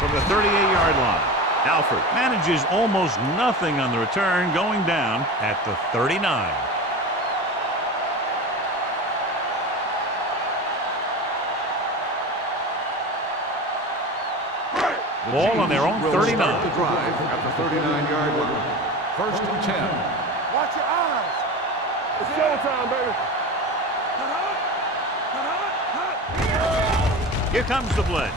From the 38-yard line, Alford manages almost nothing on the return, going down at the 39. Ball on their own 39. The drive at the 39-yard line. 1st and 10. Watch your eyes. It's showtime, baby. Here comes the blitz.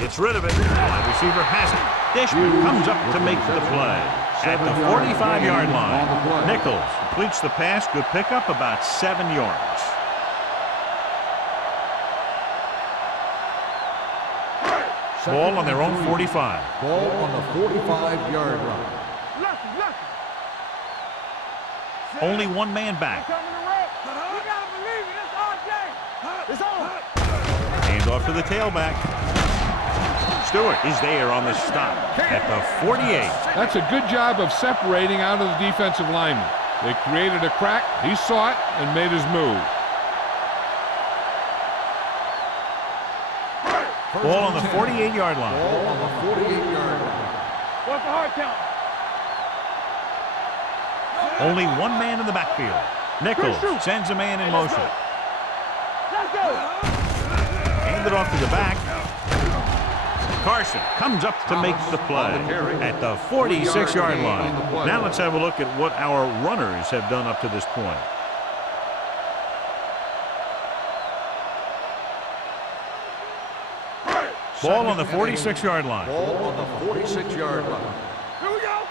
It's rid of it. Wide receiver has it. Dishman comes up to make the play at the 45-yard line. Nichols completes the pass. Good pickup, about 7 yards. Ball on their own 45. Ball on the 45-yard line. Lucky. Only 1 man back. Coming to rep. You gotta believe it. It's RJ. It's on. Hand off to the tailback. Stewart is there on the stop at the 48. That's a good job of separating out of the defensive lineman. They created a crack, he saw it, and made his move. Ball on the 48-yard line. Ball on the 48-yard line. What's the hard count? Only 1 man in the backfield. Nichols sends a man in motion. Let's go. Hand it off to the back. Carson comes up to make the play at the 46-yard line. Now let's have a look at what our runners have done up to this point. Ball on the 46-yard line. Ball on the 46-yard line. Here we go.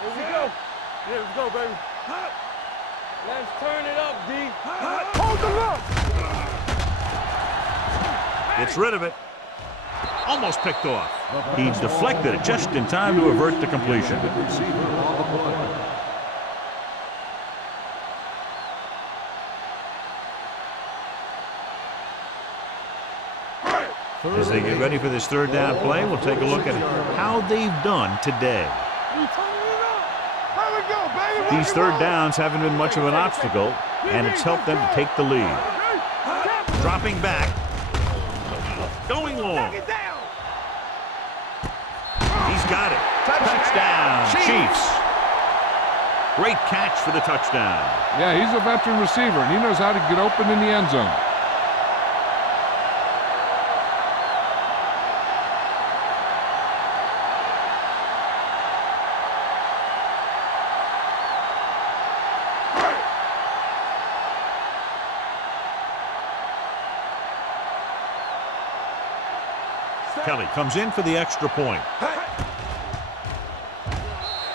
Here we go. Here we go, baby. Let's turn it up, D. Hold the look. Gets rid of it. Almost picked off. He deflected it just in time to avert the completion. Receiver on the play. As they get ready for this 3rd down play, we'll take a look at how they've done today. These 3rd downs haven't been much of an obstacle, and it's helped them to take the lead. Dropping back. Going long. He's got it. Touchdown, Chiefs. Great catch for the touchdown. Yeah, he's a veteran receiver, and he knows how to get open in the end zone. Kelly comes in for the extra point.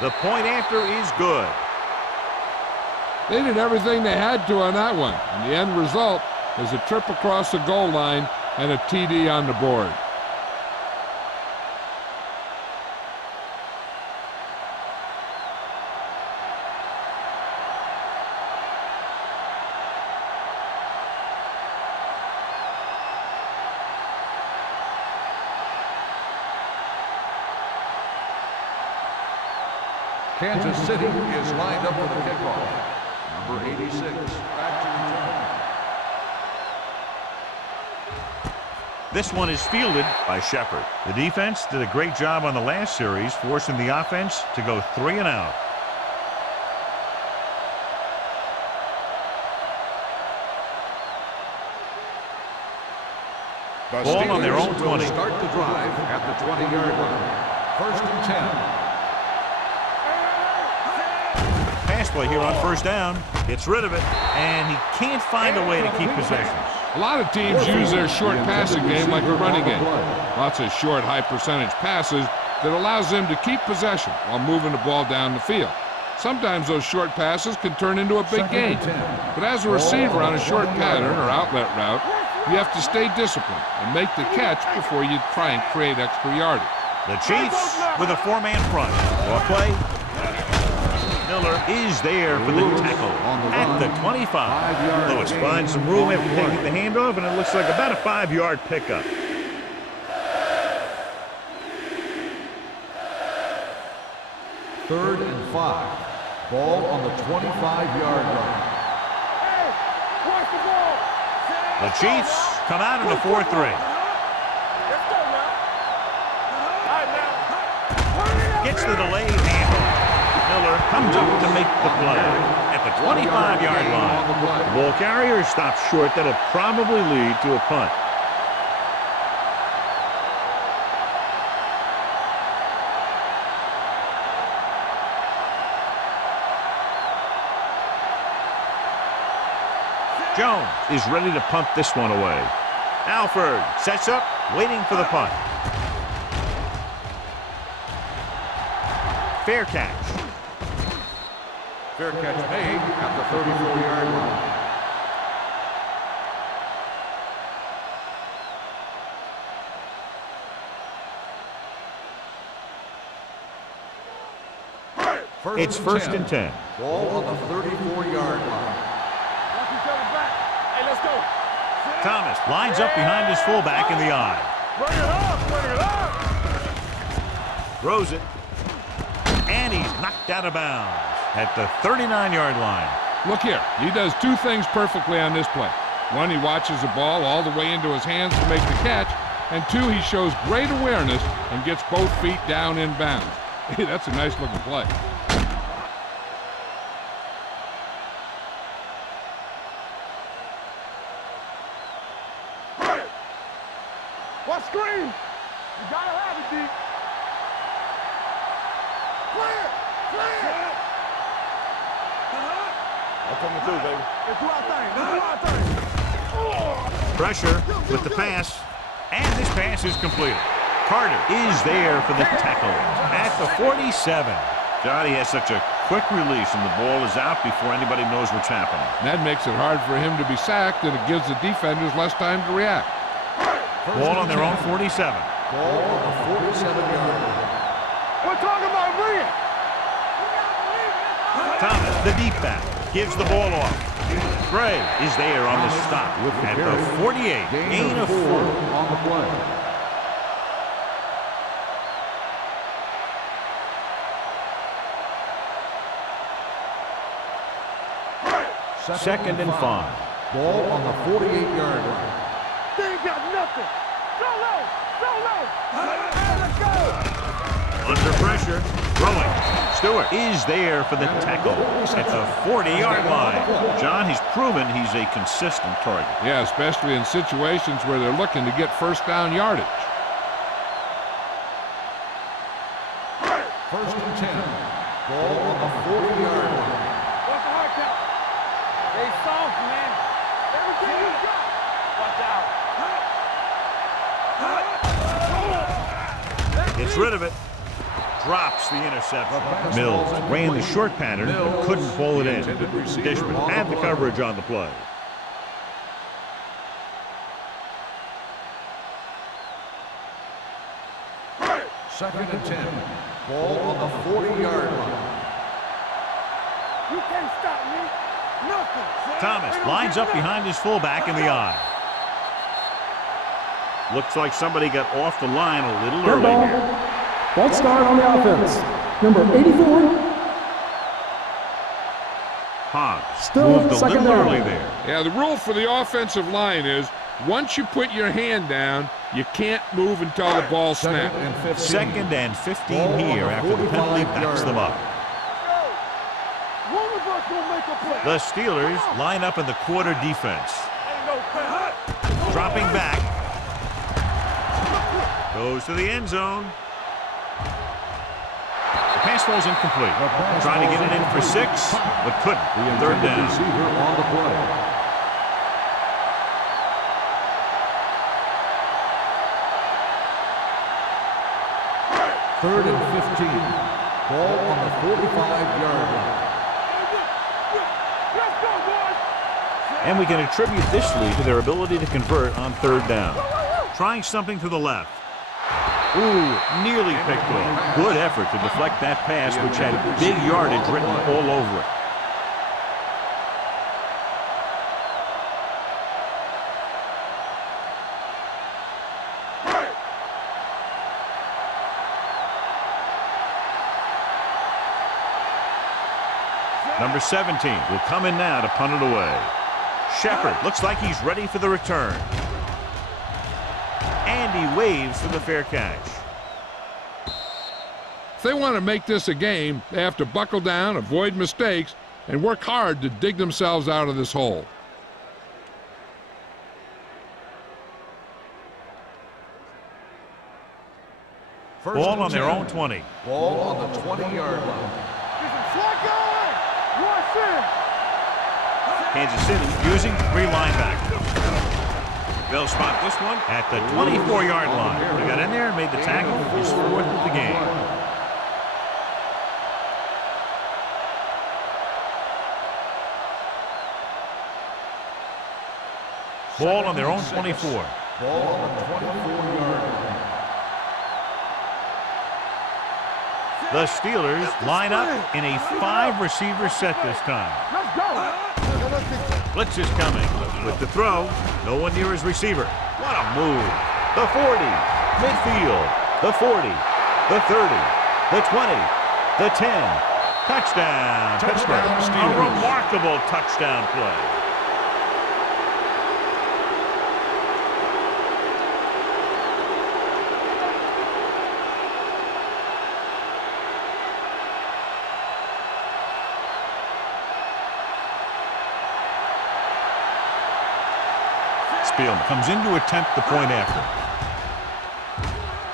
The point after is good. They did everything they had to on that one, and the end result is a trip across the goal line and a TD on the board. Kansas City is lined up for the kickoff. Number 86, back to return. This one is fielded by Shepard. The defense did a great job on the last series, forcing the offense to go 3 and out. Ball on their own 20. Start the drive at the 20-yard line. 1st and 10. Pass play here on 1st down. Gets rid of it, and he can't find a way to keep possession. A lot of teams use their short passing game like a running game. Lots of short, high-percentage passes that allows them to keep possession while moving the ball down the field. Sometimes those short passes can turn into a big gain. But as a receiver on a short pattern or outlet route, you have to stay disciplined and make the catch before you try and create extra yardage. The Chiefs with a 4-man front. Draw play. Miller is there for the tackle at the 25. Lewis finds some room after taking the handoff, and it looks like about a 5-yard pickup. Third and 5. Ball on the 25-yard line. The Chiefs come out in a 4-3. Gets the delayed handoff. Miller comes up to make the play at the 25-yard line. The ball carrier stops short. That'll probably lead to a punt. Jones is ready to punt this one away. Alford sets up, waiting for the punt. Fair catch. Fair catch made at the 34-yard line. It's 1st and 10. Ball on the 34-yard line. Hey, let's go. Thomas lines up behind his fullback in the eye. Bring it up, bring it up. Throws it. And he's knocked out of bounds at the 39-yard line. Look here, he does 2 things perfectly on this play. 1, he watches the ball all the way into his hands to make the catch, and 2, he shows great awareness and gets both feet down in bounds. Hey, that's a nice looking play. What screen? You gotta have it, D. Clear! Clear! I'm coming through, baby. Let's do our thing. Let's do our thing. Pressure with the pass. And this pass is completed. Carter is there for the tackle at the 47. Johnny has such a quick release, and the ball is out before anybody knows what's happening. That makes it hard for him to be sacked, and it gives the defenders less time to react. Ball on their own 47. Ball on the 47-yard line. We're talking about bringing. Thomas, the deep back, gives the ball off. Gray is there on the stop at the 48. Gain of 4 on the play. Second and 5. Ball on the 48-yard line. They ain't got nothing. Go low. Go low. Let's go. Under pressure, throwing. Stewart is there for the tackle at the 40-yard line. John, he's proven he's a consistent target. Yeah, especially in situations where they're looking to get 1st down yardage. 1st and 10. Ball on the 40-yard line. What's the hard count? They soft, man. Everything you got. Watch out. Gets rid of it. Drops the interception. Mills ran the short pattern, but couldn't haul it in. Dishman had the coverage on the play. Second and 10. Ball on the 40-yard line. You can't stop me. Nothing. Thomas lines up behind his fullback in the eye. Looks like somebody got off the line a little Good early ball. here. False start on the offense. Number 84. Hobbs Still moved a second little down. early there. Yeah, the rule for the offensive line is once you put your hand down, you can't move until the ball Second snaps. and 15. Second and 15 Ball on here the after the penalty backs 45-yard them up. One of us gonna make a play. The Steelers line up in the quarter defense. Ain't no play. Dropping back. Goes to the end zone. The pass falls incomplete. Trying to get it in for 6, but couldn't. The Third intended down. receiver on the play. Third and 15. Ball on the 45-yard line. Let's go, boys. And we can attribute this lead to their ability to convert on third down. Trying something to the left. Ooh, nearly picked off. Good effort to deflect that pass, which had big yardage written all over it. Number 17 will come in now to punt it away. Shepard looks like he's ready for the return. And he waves for the fair catch. If they want to make this a game, they have to buckle down, avoid mistakes, and work hard to dig themselves out of this hole. First Ball and on their 10. own 20. Ball on the 20-yard line. Kansas City using 3 linebackers. They'll spot this one at the 24-yard line. They got in there and made the tackle. His 4th of the game. Ball on their own 24. Ball on the 24-yard line. The Steelers line up in a 5-receiver set this time. Let's go. Blitz is coming. With the throw, no one near his receiver. What a move. The 40, midfield, the 40, the 30, the 20, the 10. Touchdown, Pittsburgh. A remarkable touchdown play. Spielman comes in to attempt the point after.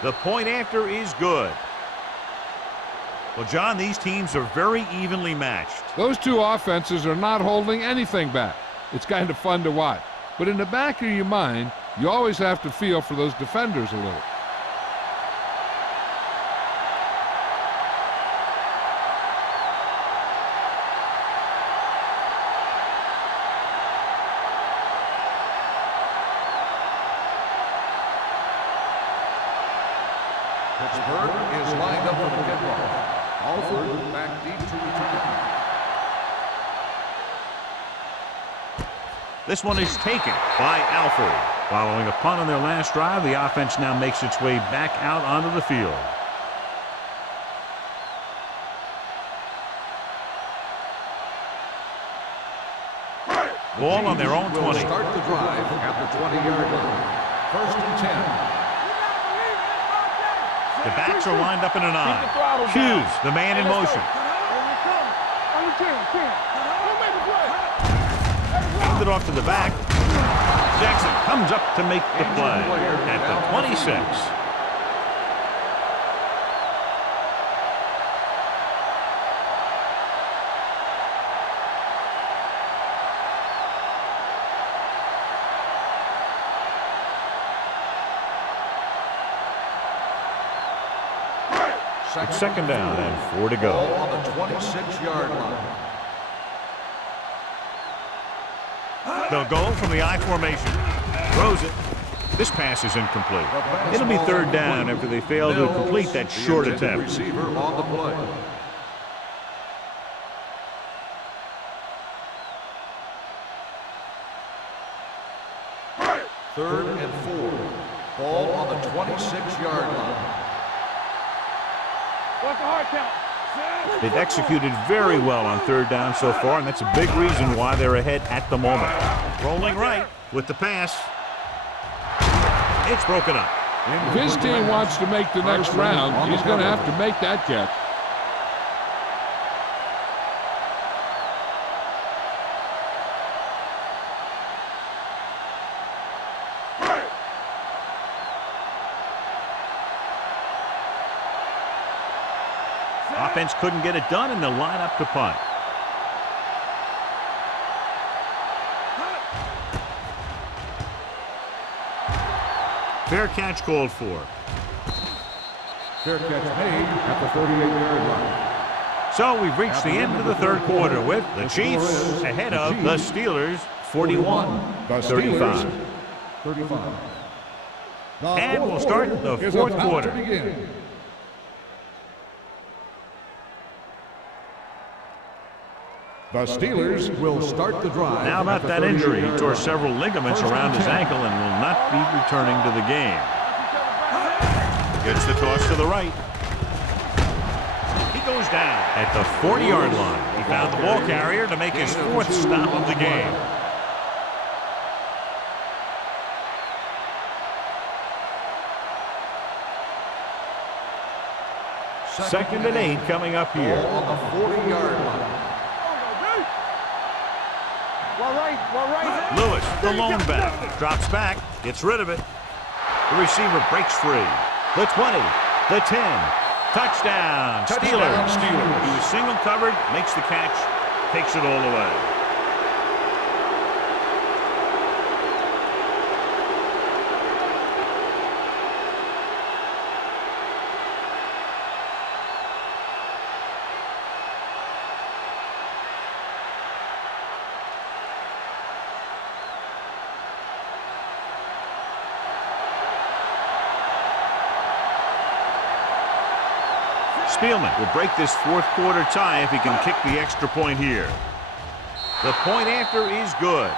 The point after is good. Well, John, these teams are very evenly matched. Those two offenses are not holding anything back. It's kind of fun to watch. But in the back of your mind, you always have to feel for those defenders a little. Pittsburgh is lined up for the kickoff. Alford back deep to return. This one is taken by Alford. Following a punt on their last drive, the offense now makes its way back out onto the field. Ball on their own 20. Start the drive at the 20-yard line. First and 10. The backs are lined up in an I. Hughes, the man in motion. Handed off to the back. Jackson comes up to make the play at the 26. It's second down and 4 to go. Ball on the 26-yard line. They'll go from the I formation. Throws it. This pass is incomplete. It'll be third down after they fail to complete that short attempt. Receiver on the play. Third and 4. Ball on the 26-yard line. What's the hard count? They've executed very well on third down so far, and that's a big reason why they're ahead at the moment. Rolling right with the pass. It's broken up. If his team wants to make the next round, he's going to have to make that catch. Offense couldn't get it done, and they'll line up to punt. Fair catch called for. Fair catch made at the 38-yard line. So we've reached the end of the third quarter with the Chiefs ahead of the Steelers 41-35. 35. And we'll start the fourth quarter. The Steelers will start the drive. Now about that injury. He tore several ligaments around his ankle and will not be returning to the game. Gets the toss to the right. He goes down at the 40-yard line. He found the ball carrier to make his fourth stop of the game. Second and 8 coming up here. On the 40-yard line. Lewis, the lone back, drops back, gets rid of it. The receiver breaks free. The 20, the 10, touchdown, Steelers. He was single covered, makes the catch, takes it all the way. Spielman will break this fourth quarter tie if he can kick the extra point here. The point after is good.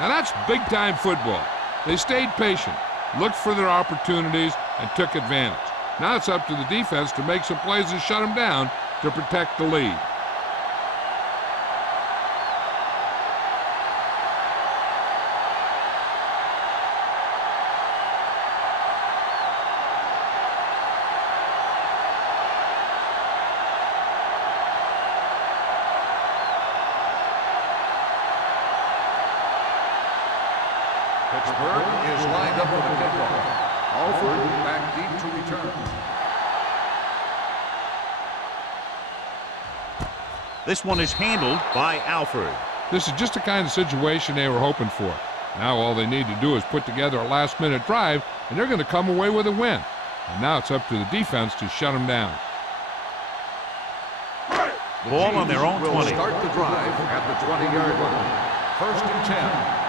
Now that's big-time football. They stayed patient, looked for their opportunities, and took advantage. Now it's up to the defense to make some plays and shut them down to protect the lead. Pittsburgh is lined up for the kickoff. Alford back deep to return. This one is handled by Alford. This is just the kind of situation they were hoping for. Now all they need to do is put together a last-minute drive, and they're going to come away with a win. And now it's up to the defense to shut them down. Ball on their own 20. Will start the drive at the 20-yard line. First and 10.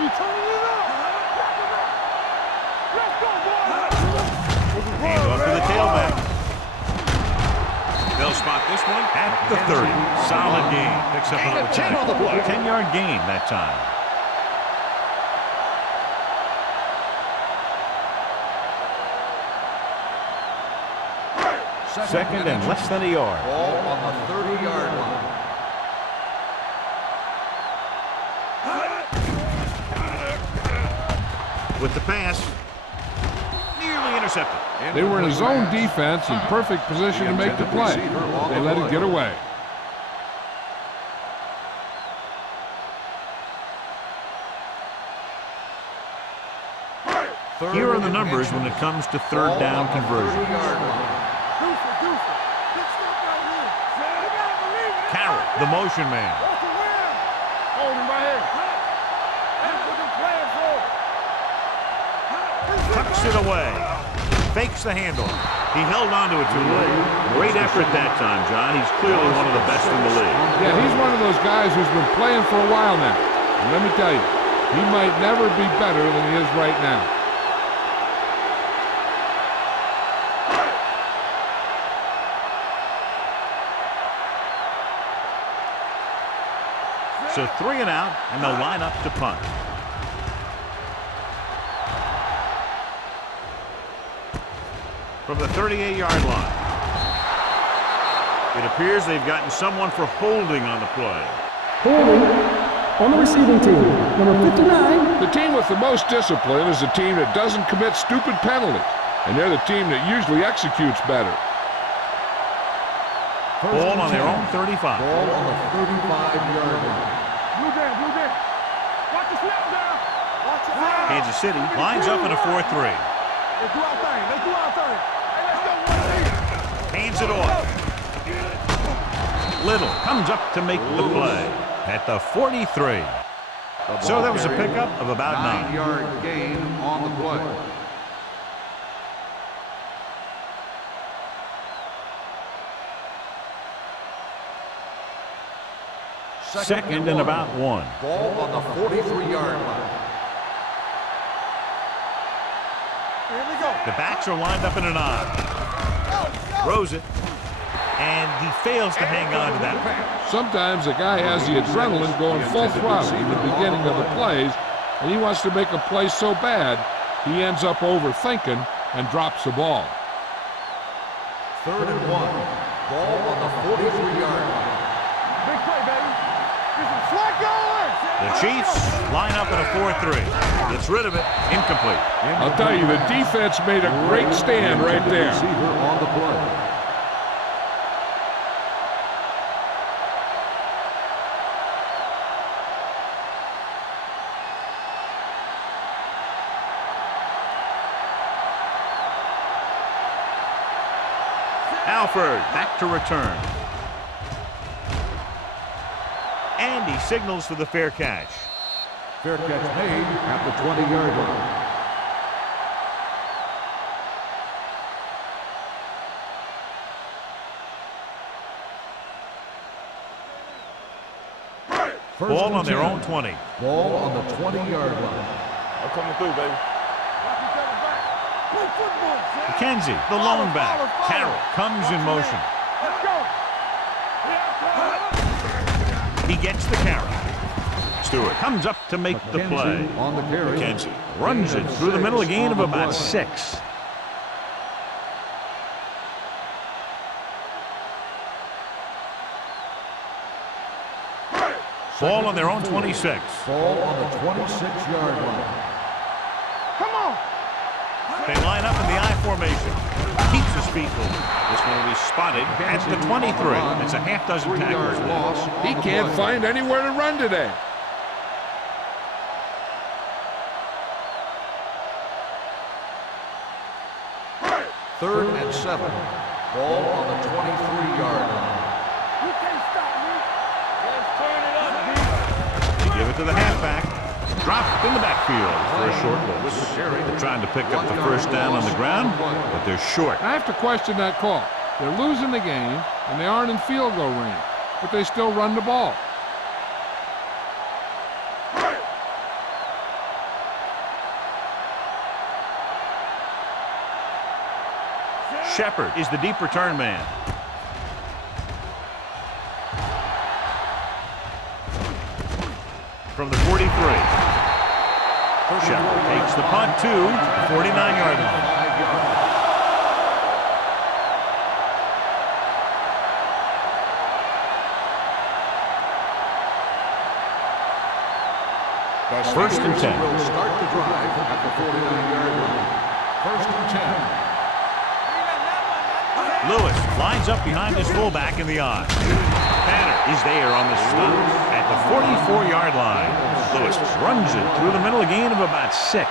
You turning it up. Let's go, boys. Hand off to the tailback. They'll spot this one at the 30. Solid game. Picks up another 10 on the play. 10-yard gain that time. Second and less than a yard. Ball on the 30-yard line. With the pass, nearly intercepted. They were in a zone defense in perfect position to make the play. They let it get away. Here are the numbers when it comes to third down conversion. Carroll, the motion man. Hold him right here. tucks it away. Fakes the handle. He held on to it too late. Great effort that time, John. He's clearly one of the best in the league. Yeah, he's one of those guys who's been playing for a while now. And let me tell you, he might never be better than he is right now. So 3 and out, and they'll line up to punt. From the 38-yard line. It appears they've gotten someone for holding on the play. Holding on the receiving team, number 59. The team with the most discipline is the team that doesn't commit stupid penalties. And they're the team that usually executes better. Ball on their own 35. Ball on the 35-yard line. Blue down. Watch the snap down. Watch it down. Kansas City lines up in a 4-3. They do our thing. Hey, let's go, one. Hands it off. Little comes up to make the play at the 43. So that was a pickup of about 9. 9-yard gain on the play. Second and about 1. Ball on the 43-yard line. Here we go. The backs are lined up in an I. Throws it. And he fails to hang on to that pass. Sometimes a guy has the adrenaline going full throttle in the beginning of the plays, and he wants to make a play so bad, he ends up overthinking and drops the ball. 3rd and 1. Ball on the 43-yard line. Big play, baby. This is slide going. The Chiefs line up in a 4-3. Gets rid of it. Incomplete. I'll tell you, the defense made a great stand right there. Receiver on the play. Alford back to return. And he signals for the fair catch. Fair catch made at the 20-yard line. Ball on their own 20. Ball on the 20-yard line. I'm coming through, baby. Watch each other back. Play football, son. McKenzie, the lone back. Carroll comes in motion. Let's go. He gets the carry. Stewart comes up to make the play. On the carry. McKenzie runs it through the middle, a gain of about 6. Ball on their own 26. Ball on the 26-yard line. Come on. They line up in the I formation. Keeps his feet moving. This one will be spotted at the 23. It's a half dozen tackles. Loss. He can't find anywhere to run today. Third and 7. Ball on the 23-yard line. You can't stop me. Let's turn it up, B. They give it to the halfback. Dropped in the backfield for a short loss. They're trying to pick up the first down on the ground, but they're short. I have to question that call. They're losing the game, and they aren't in field goal range, but they still run the ball. Shepard is the deep return man. From the 43. Shepard takes the punt to the 49-yard line. First and 10. Will start the drive at the 49-yard line. First and 10. Lewis lines up behind his fullback in the I. Banner is there on the stop at the 44-yard line. Lewis runs it through the middle, a gain of about 6.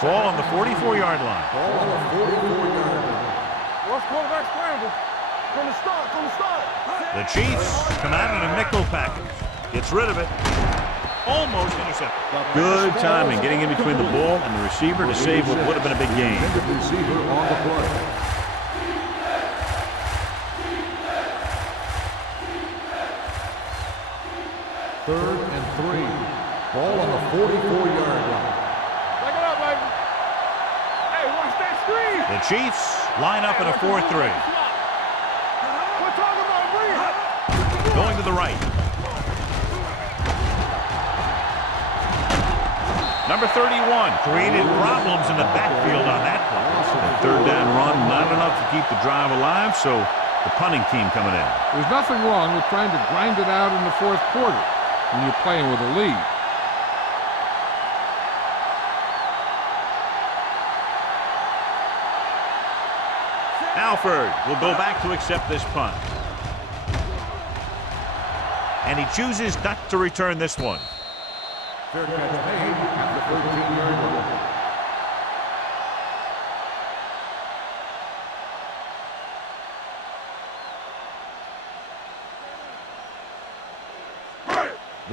Ball on the 44-yard line. Ball on the 44-yard line. What's quarterback scramble? From the start. The Chiefs come out in a nickel package. Gets rid of it. Almost intercepted. Good timing getting in between the ball and the receiver to save what would have been a big gain. Receiver on the play. Third and 3. Ball on the 44-yard line. Back it up, baby. Hey, watch that screen. The Chiefs line up in a 4-3. We're talking about Bree. Going to the right. Number 31 created problems in the backfield on that play. The third down run, not enough to keep the drive alive, so the punting team coming in. There's nothing wrong with trying to grind it out in the fourth quarter when you're playing with a lead. Alford will go back to accept this punt. And he chooses not to return this one. Fair catch made at the 13-yard line.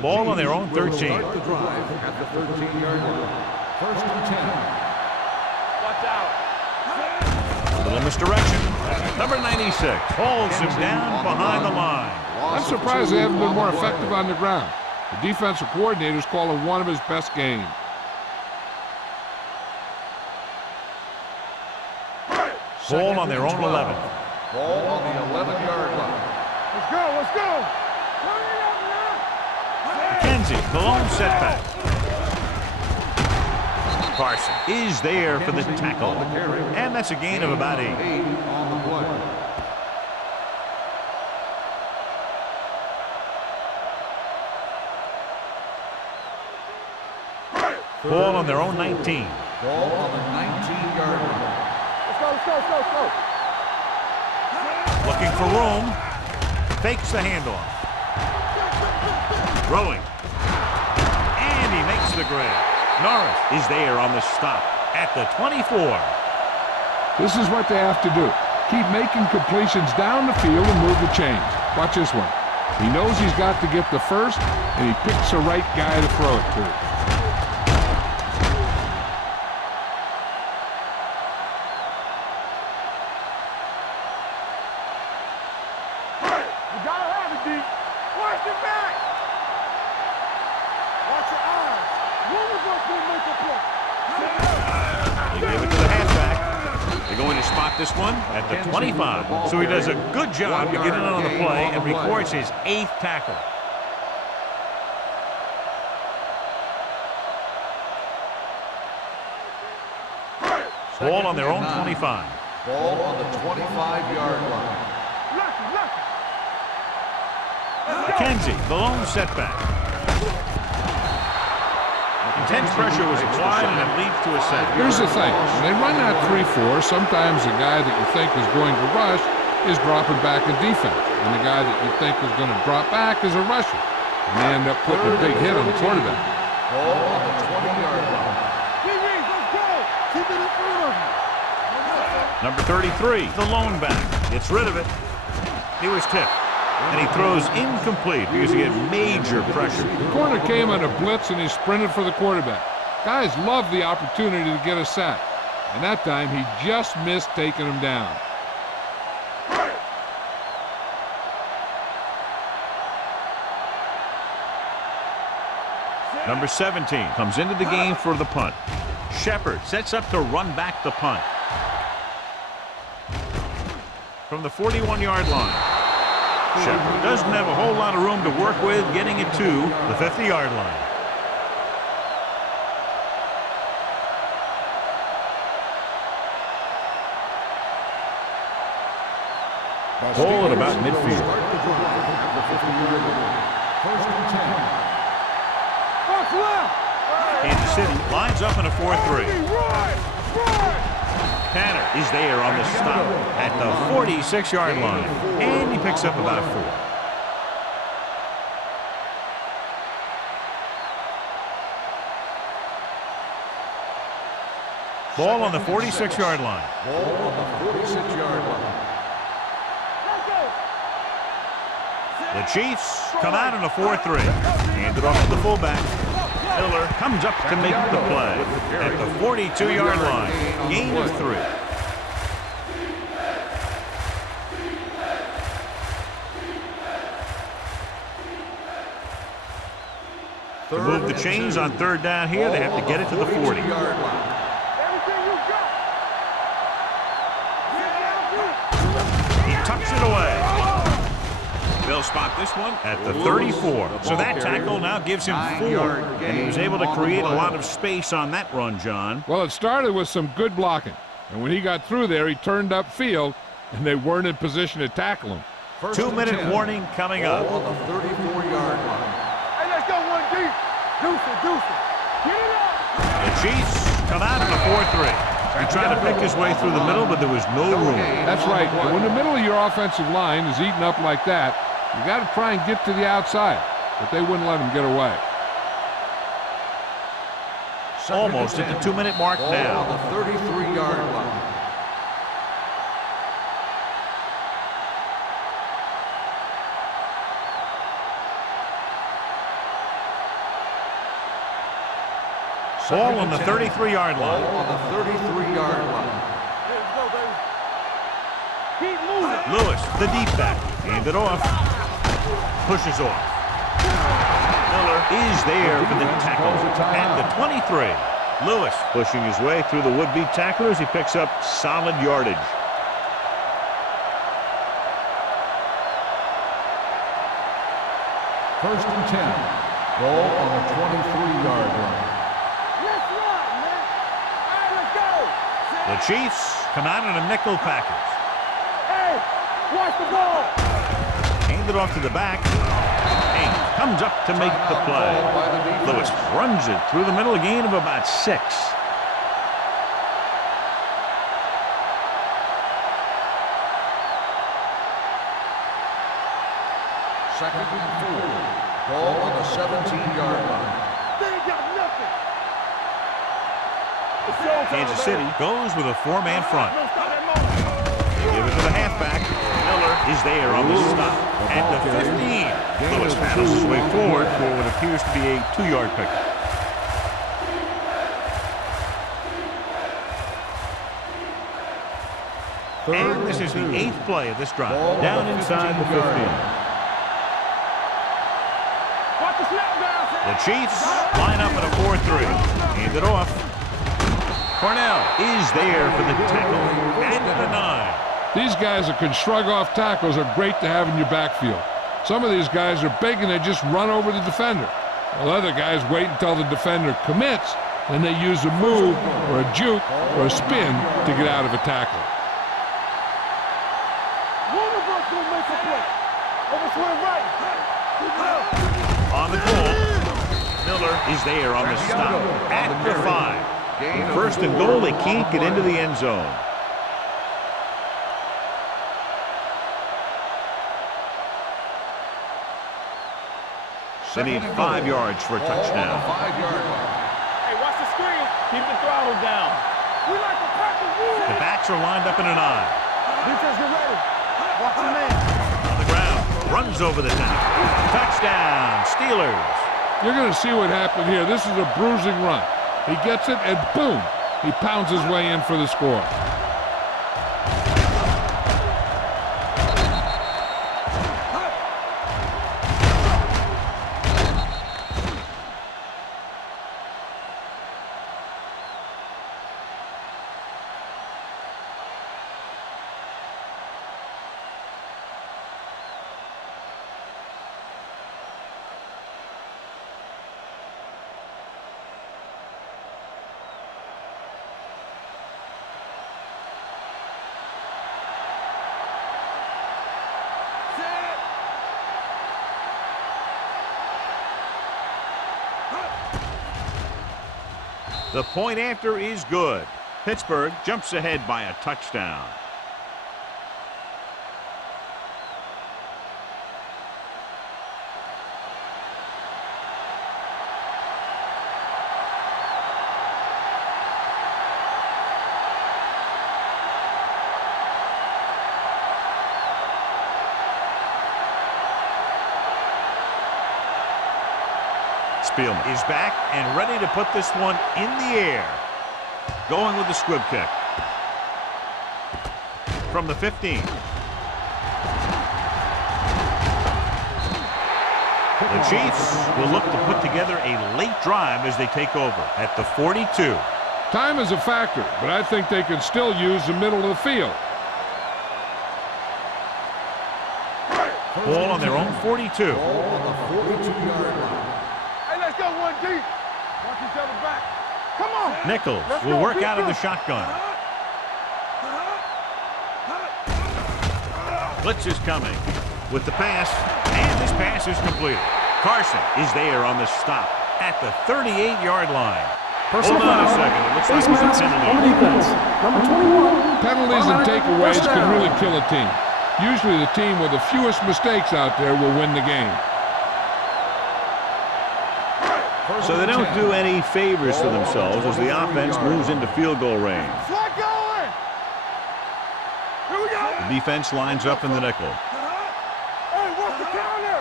Ball on their own 13. Start the drive at the 13-yard line. First and 10. Watch out. A little misdirection. Number 96 holds him down behind the line. I'm surprised they haven't been more effective on the ground. The defensive coordinator's calling one of his best games. Ball on their own 11. Ball on the 11-yard line. Let's go. Turn it up now. McKenzie, the lone setback. Carson is there for the tackle. And that's a gain of about 8. 8 on the play. Ball on their own 19. Ball on the 19-yard line. Let's go. Looking for room. Fakes the handoff. Throwing. And he makes the grab. Norris is there on the stop at the 24. This is what they have to do. Keep making completions down the field and move the chains. Watch this one. He knows he's got to get the first, and he picks the right guy to throw it to. You gotta have it, D. Watch your back. Watch your eyes. One of us will make a play. He gave it to the halfback. They're going to spot this one at the 25. So he does a good job to get in on the play and records his 8th tackle. Ball on their own 25. Ball on the 25-yard line. Lucky. McKenzie, the lone setback. Intense pressure was applied, and it leads to a sack. Here's the thing. When they run that 3-4, sometimes the guy that you think is going to rush is dropping back in defense. And the guy that you think is going to drop back is a rusher. And they end up putting a big hit on the quarterback. Ball on the 20-yard line. Let's go. Keep it in front of you. Number 33, the lone back. Gets rid of it. He was tipped. And he throws incomplete because he had major pressure. The corner came on a blitz and he sprinted for the quarterback. Guys love the opportunity to get a sack. And that time he just missed taking him down. Number 17 comes into the game for the punt. Shepard sets up to run back the punt. From the 41-yard line. Shepard doesn't have a whole lot of room to work with getting it to the 50-yard line. Ball at about midfield. First and 10. Watch left. Kansas City lines up in a 4-3. Run. Tanner is there on the stop at the 46-yard line. And he picks up about 4. Ball on the 46-yard line. Ball on the 46-yard line. The Chiefs come out in a 4-3. Hand it off to the fullback. Miller comes up to make the play at the 42-yard line. Gain of 3. To move the chains on 3rd down here, they have to get it to the 40. He tucks it away. They'll spot this one at the 34. So that tackle now gives him 4. And he was able to create a lot of space on that run, John. Well, it started with some good blocking. And when he got through there, he turned upfield, and they weren't in position to tackle him. 2-minute warning coming up. On the 34-yard line. Hey, let's go one deep. Deuce it. Get it up. The Chiefs come out in a 4-3. He tried to pick his way through the middle, but there was no room. That's right. When the middle of your offensive line is eaten up like that, you got to try and get to the outside. But they wouldn't let him get away. Almost at the 2-minute mark now. On the 33-yard line. Ball on the 33-yard line. On the 33-yard line. Let's go, baby. Keep moving. Lewis, the deep back. Hand it off. Pushes off. Miller is there for the tackle at the 23. Lewis pushing his way through the would-be tacklers. He picks up solid yardage. First and 10. Ball on the 23-yard line. Let's run, man. All right, let's go. The Chiefs come out in a nickel package. Hey, watch the ball. Hand it off to the back. Hank comes up to make the play. Lewis runs it through the middle, a gain of about 6. Second and 4. Ball on the 17-yard line. They ain't got nothing. Kansas City goes with a 4-man front. Give it to the halfback. Miller is there on the stop at the 15. Lewis paddles his way forward for what appears to be a 2-yard pickup. And this is the 8th play of this drive. Down inside the 15. Watch the snap down. The Chiefs line up in a 4-3. Hand it off. Cornell is there for the tackle at the 9. These guys that can shrug off tackles are great to have in your backfield. Some of these guys are big and they just run over the defender. While other guys wait until the defender commits, then they use a move or a juke or a spin to get out of a tackle. One of us will make a play. Over to the right. On the goal, Miller is there on the stop at the 5. First and goal, they can't get into the end zone. They need 5 yards for a touchdown. 5-yard line. Hey, watch the screen. Keep the throttle down. We like to practice rules. The backs are lined up in an I. Defense, get ready. Watch the man. On the ground, runs over the top. Touchdown, Steelers. You're going to see what happened here. This is a bruising run. He gets it, and boom, he pounds his way in for the score. The point after is good. Pittsburgh jumps ahead by a touchdown. Spielman is back and ready to put this one in the air. Going with the squib kick. From the 15. The Chiefs will look to put together a late drive as they take over at the 42. Time is a factor, but I think they can still use the middle of the field. Ball on their own 42. Ball on the 42-yard line. Hey, let's go one deep. Watch each other back. Come on. Nichols Let's will go, work beat out of the them. shotgun. Blitz is coming with the pass, and this pass is completed. Carson is there on the stop at the 38-yard line. Personal Hold on a foul. second. It looks Face like mask it's a on the penalty. defense. Number 21. Penalties and Automatic takeaways first can down. really kill a team. Usually the team with the fewest mistakes out there will win the game. So they don't do any favors to themselves as the offense moves into field goal range. Flag going. Here we go. The defense lines up in the nickel. Hey, what's the counter?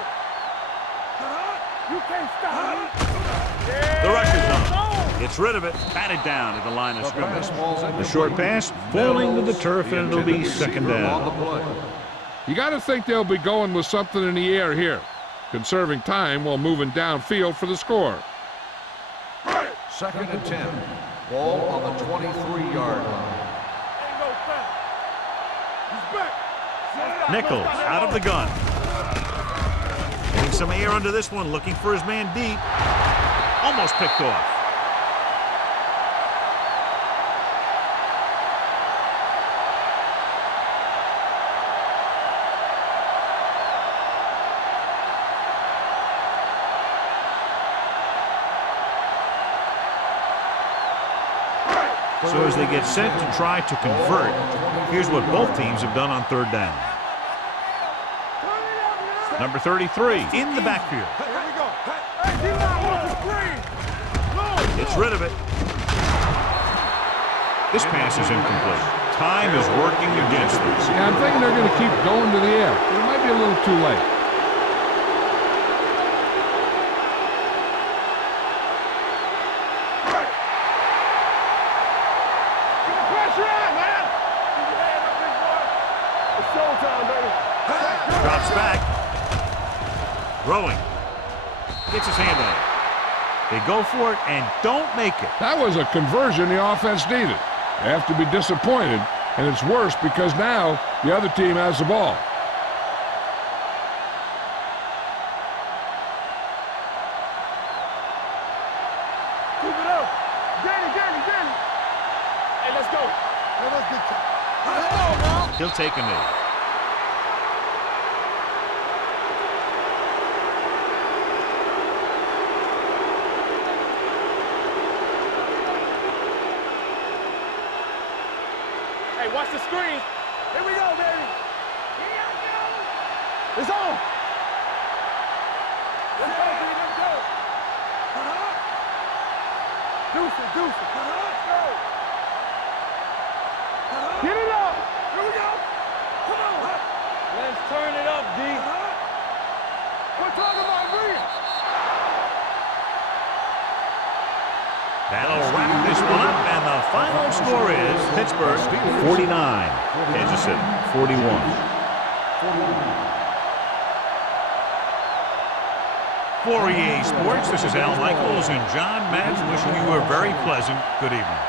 You can't stop me. The rush is on. Gets rid of it. Batted down at the line of The scrimmage. pass ball's The incomplete. short pass falling to the turf, The and it'll be intended second receiver on the down. play. You got to think they'll be going with something in the air here, conserving time while moving downfield for the score. Second and 10. Ball on the 23-yard line. Ain't no foul. He's back. Nichols out of the gun. Getting some air under this one, looking for his man deep. Almost picked off. So as they get set to try to convert, here's what both teams have done on third down. Number 33 in the backfield. Here we go. Hey, D-line wants the screen. Gets rid of it. This pass is incomplete. Time is working against them. Yeah, I'm thinking they're going to keep going to the air. It might be a little too late. Pressure on, man. Keep your hand up, big boy. It's showtime, baby. Drops back. Throwing. Gets his hand on it. They go for it and don't make it. That was a conversion the offense needed. They have to be disappointed, and it's worse because now the other team has the ball. Keep it up. Danny. Hey, let's go. Hey, let's get you. Let's go, now. He'll take a knee. Hey, watch the screen. Here we go, baby. It's on. Let's go, baby. Let's go. Deuce it. Let's go. Get it up. Here we go. Come on. Let's turn it up, D. We're talking about me. That'll wrap this one up, and the final score is Pittsburgh 49, Kansas City 41. For EA Sports, this is Al Michaels and John Madden wishing you a very pleasant good evening.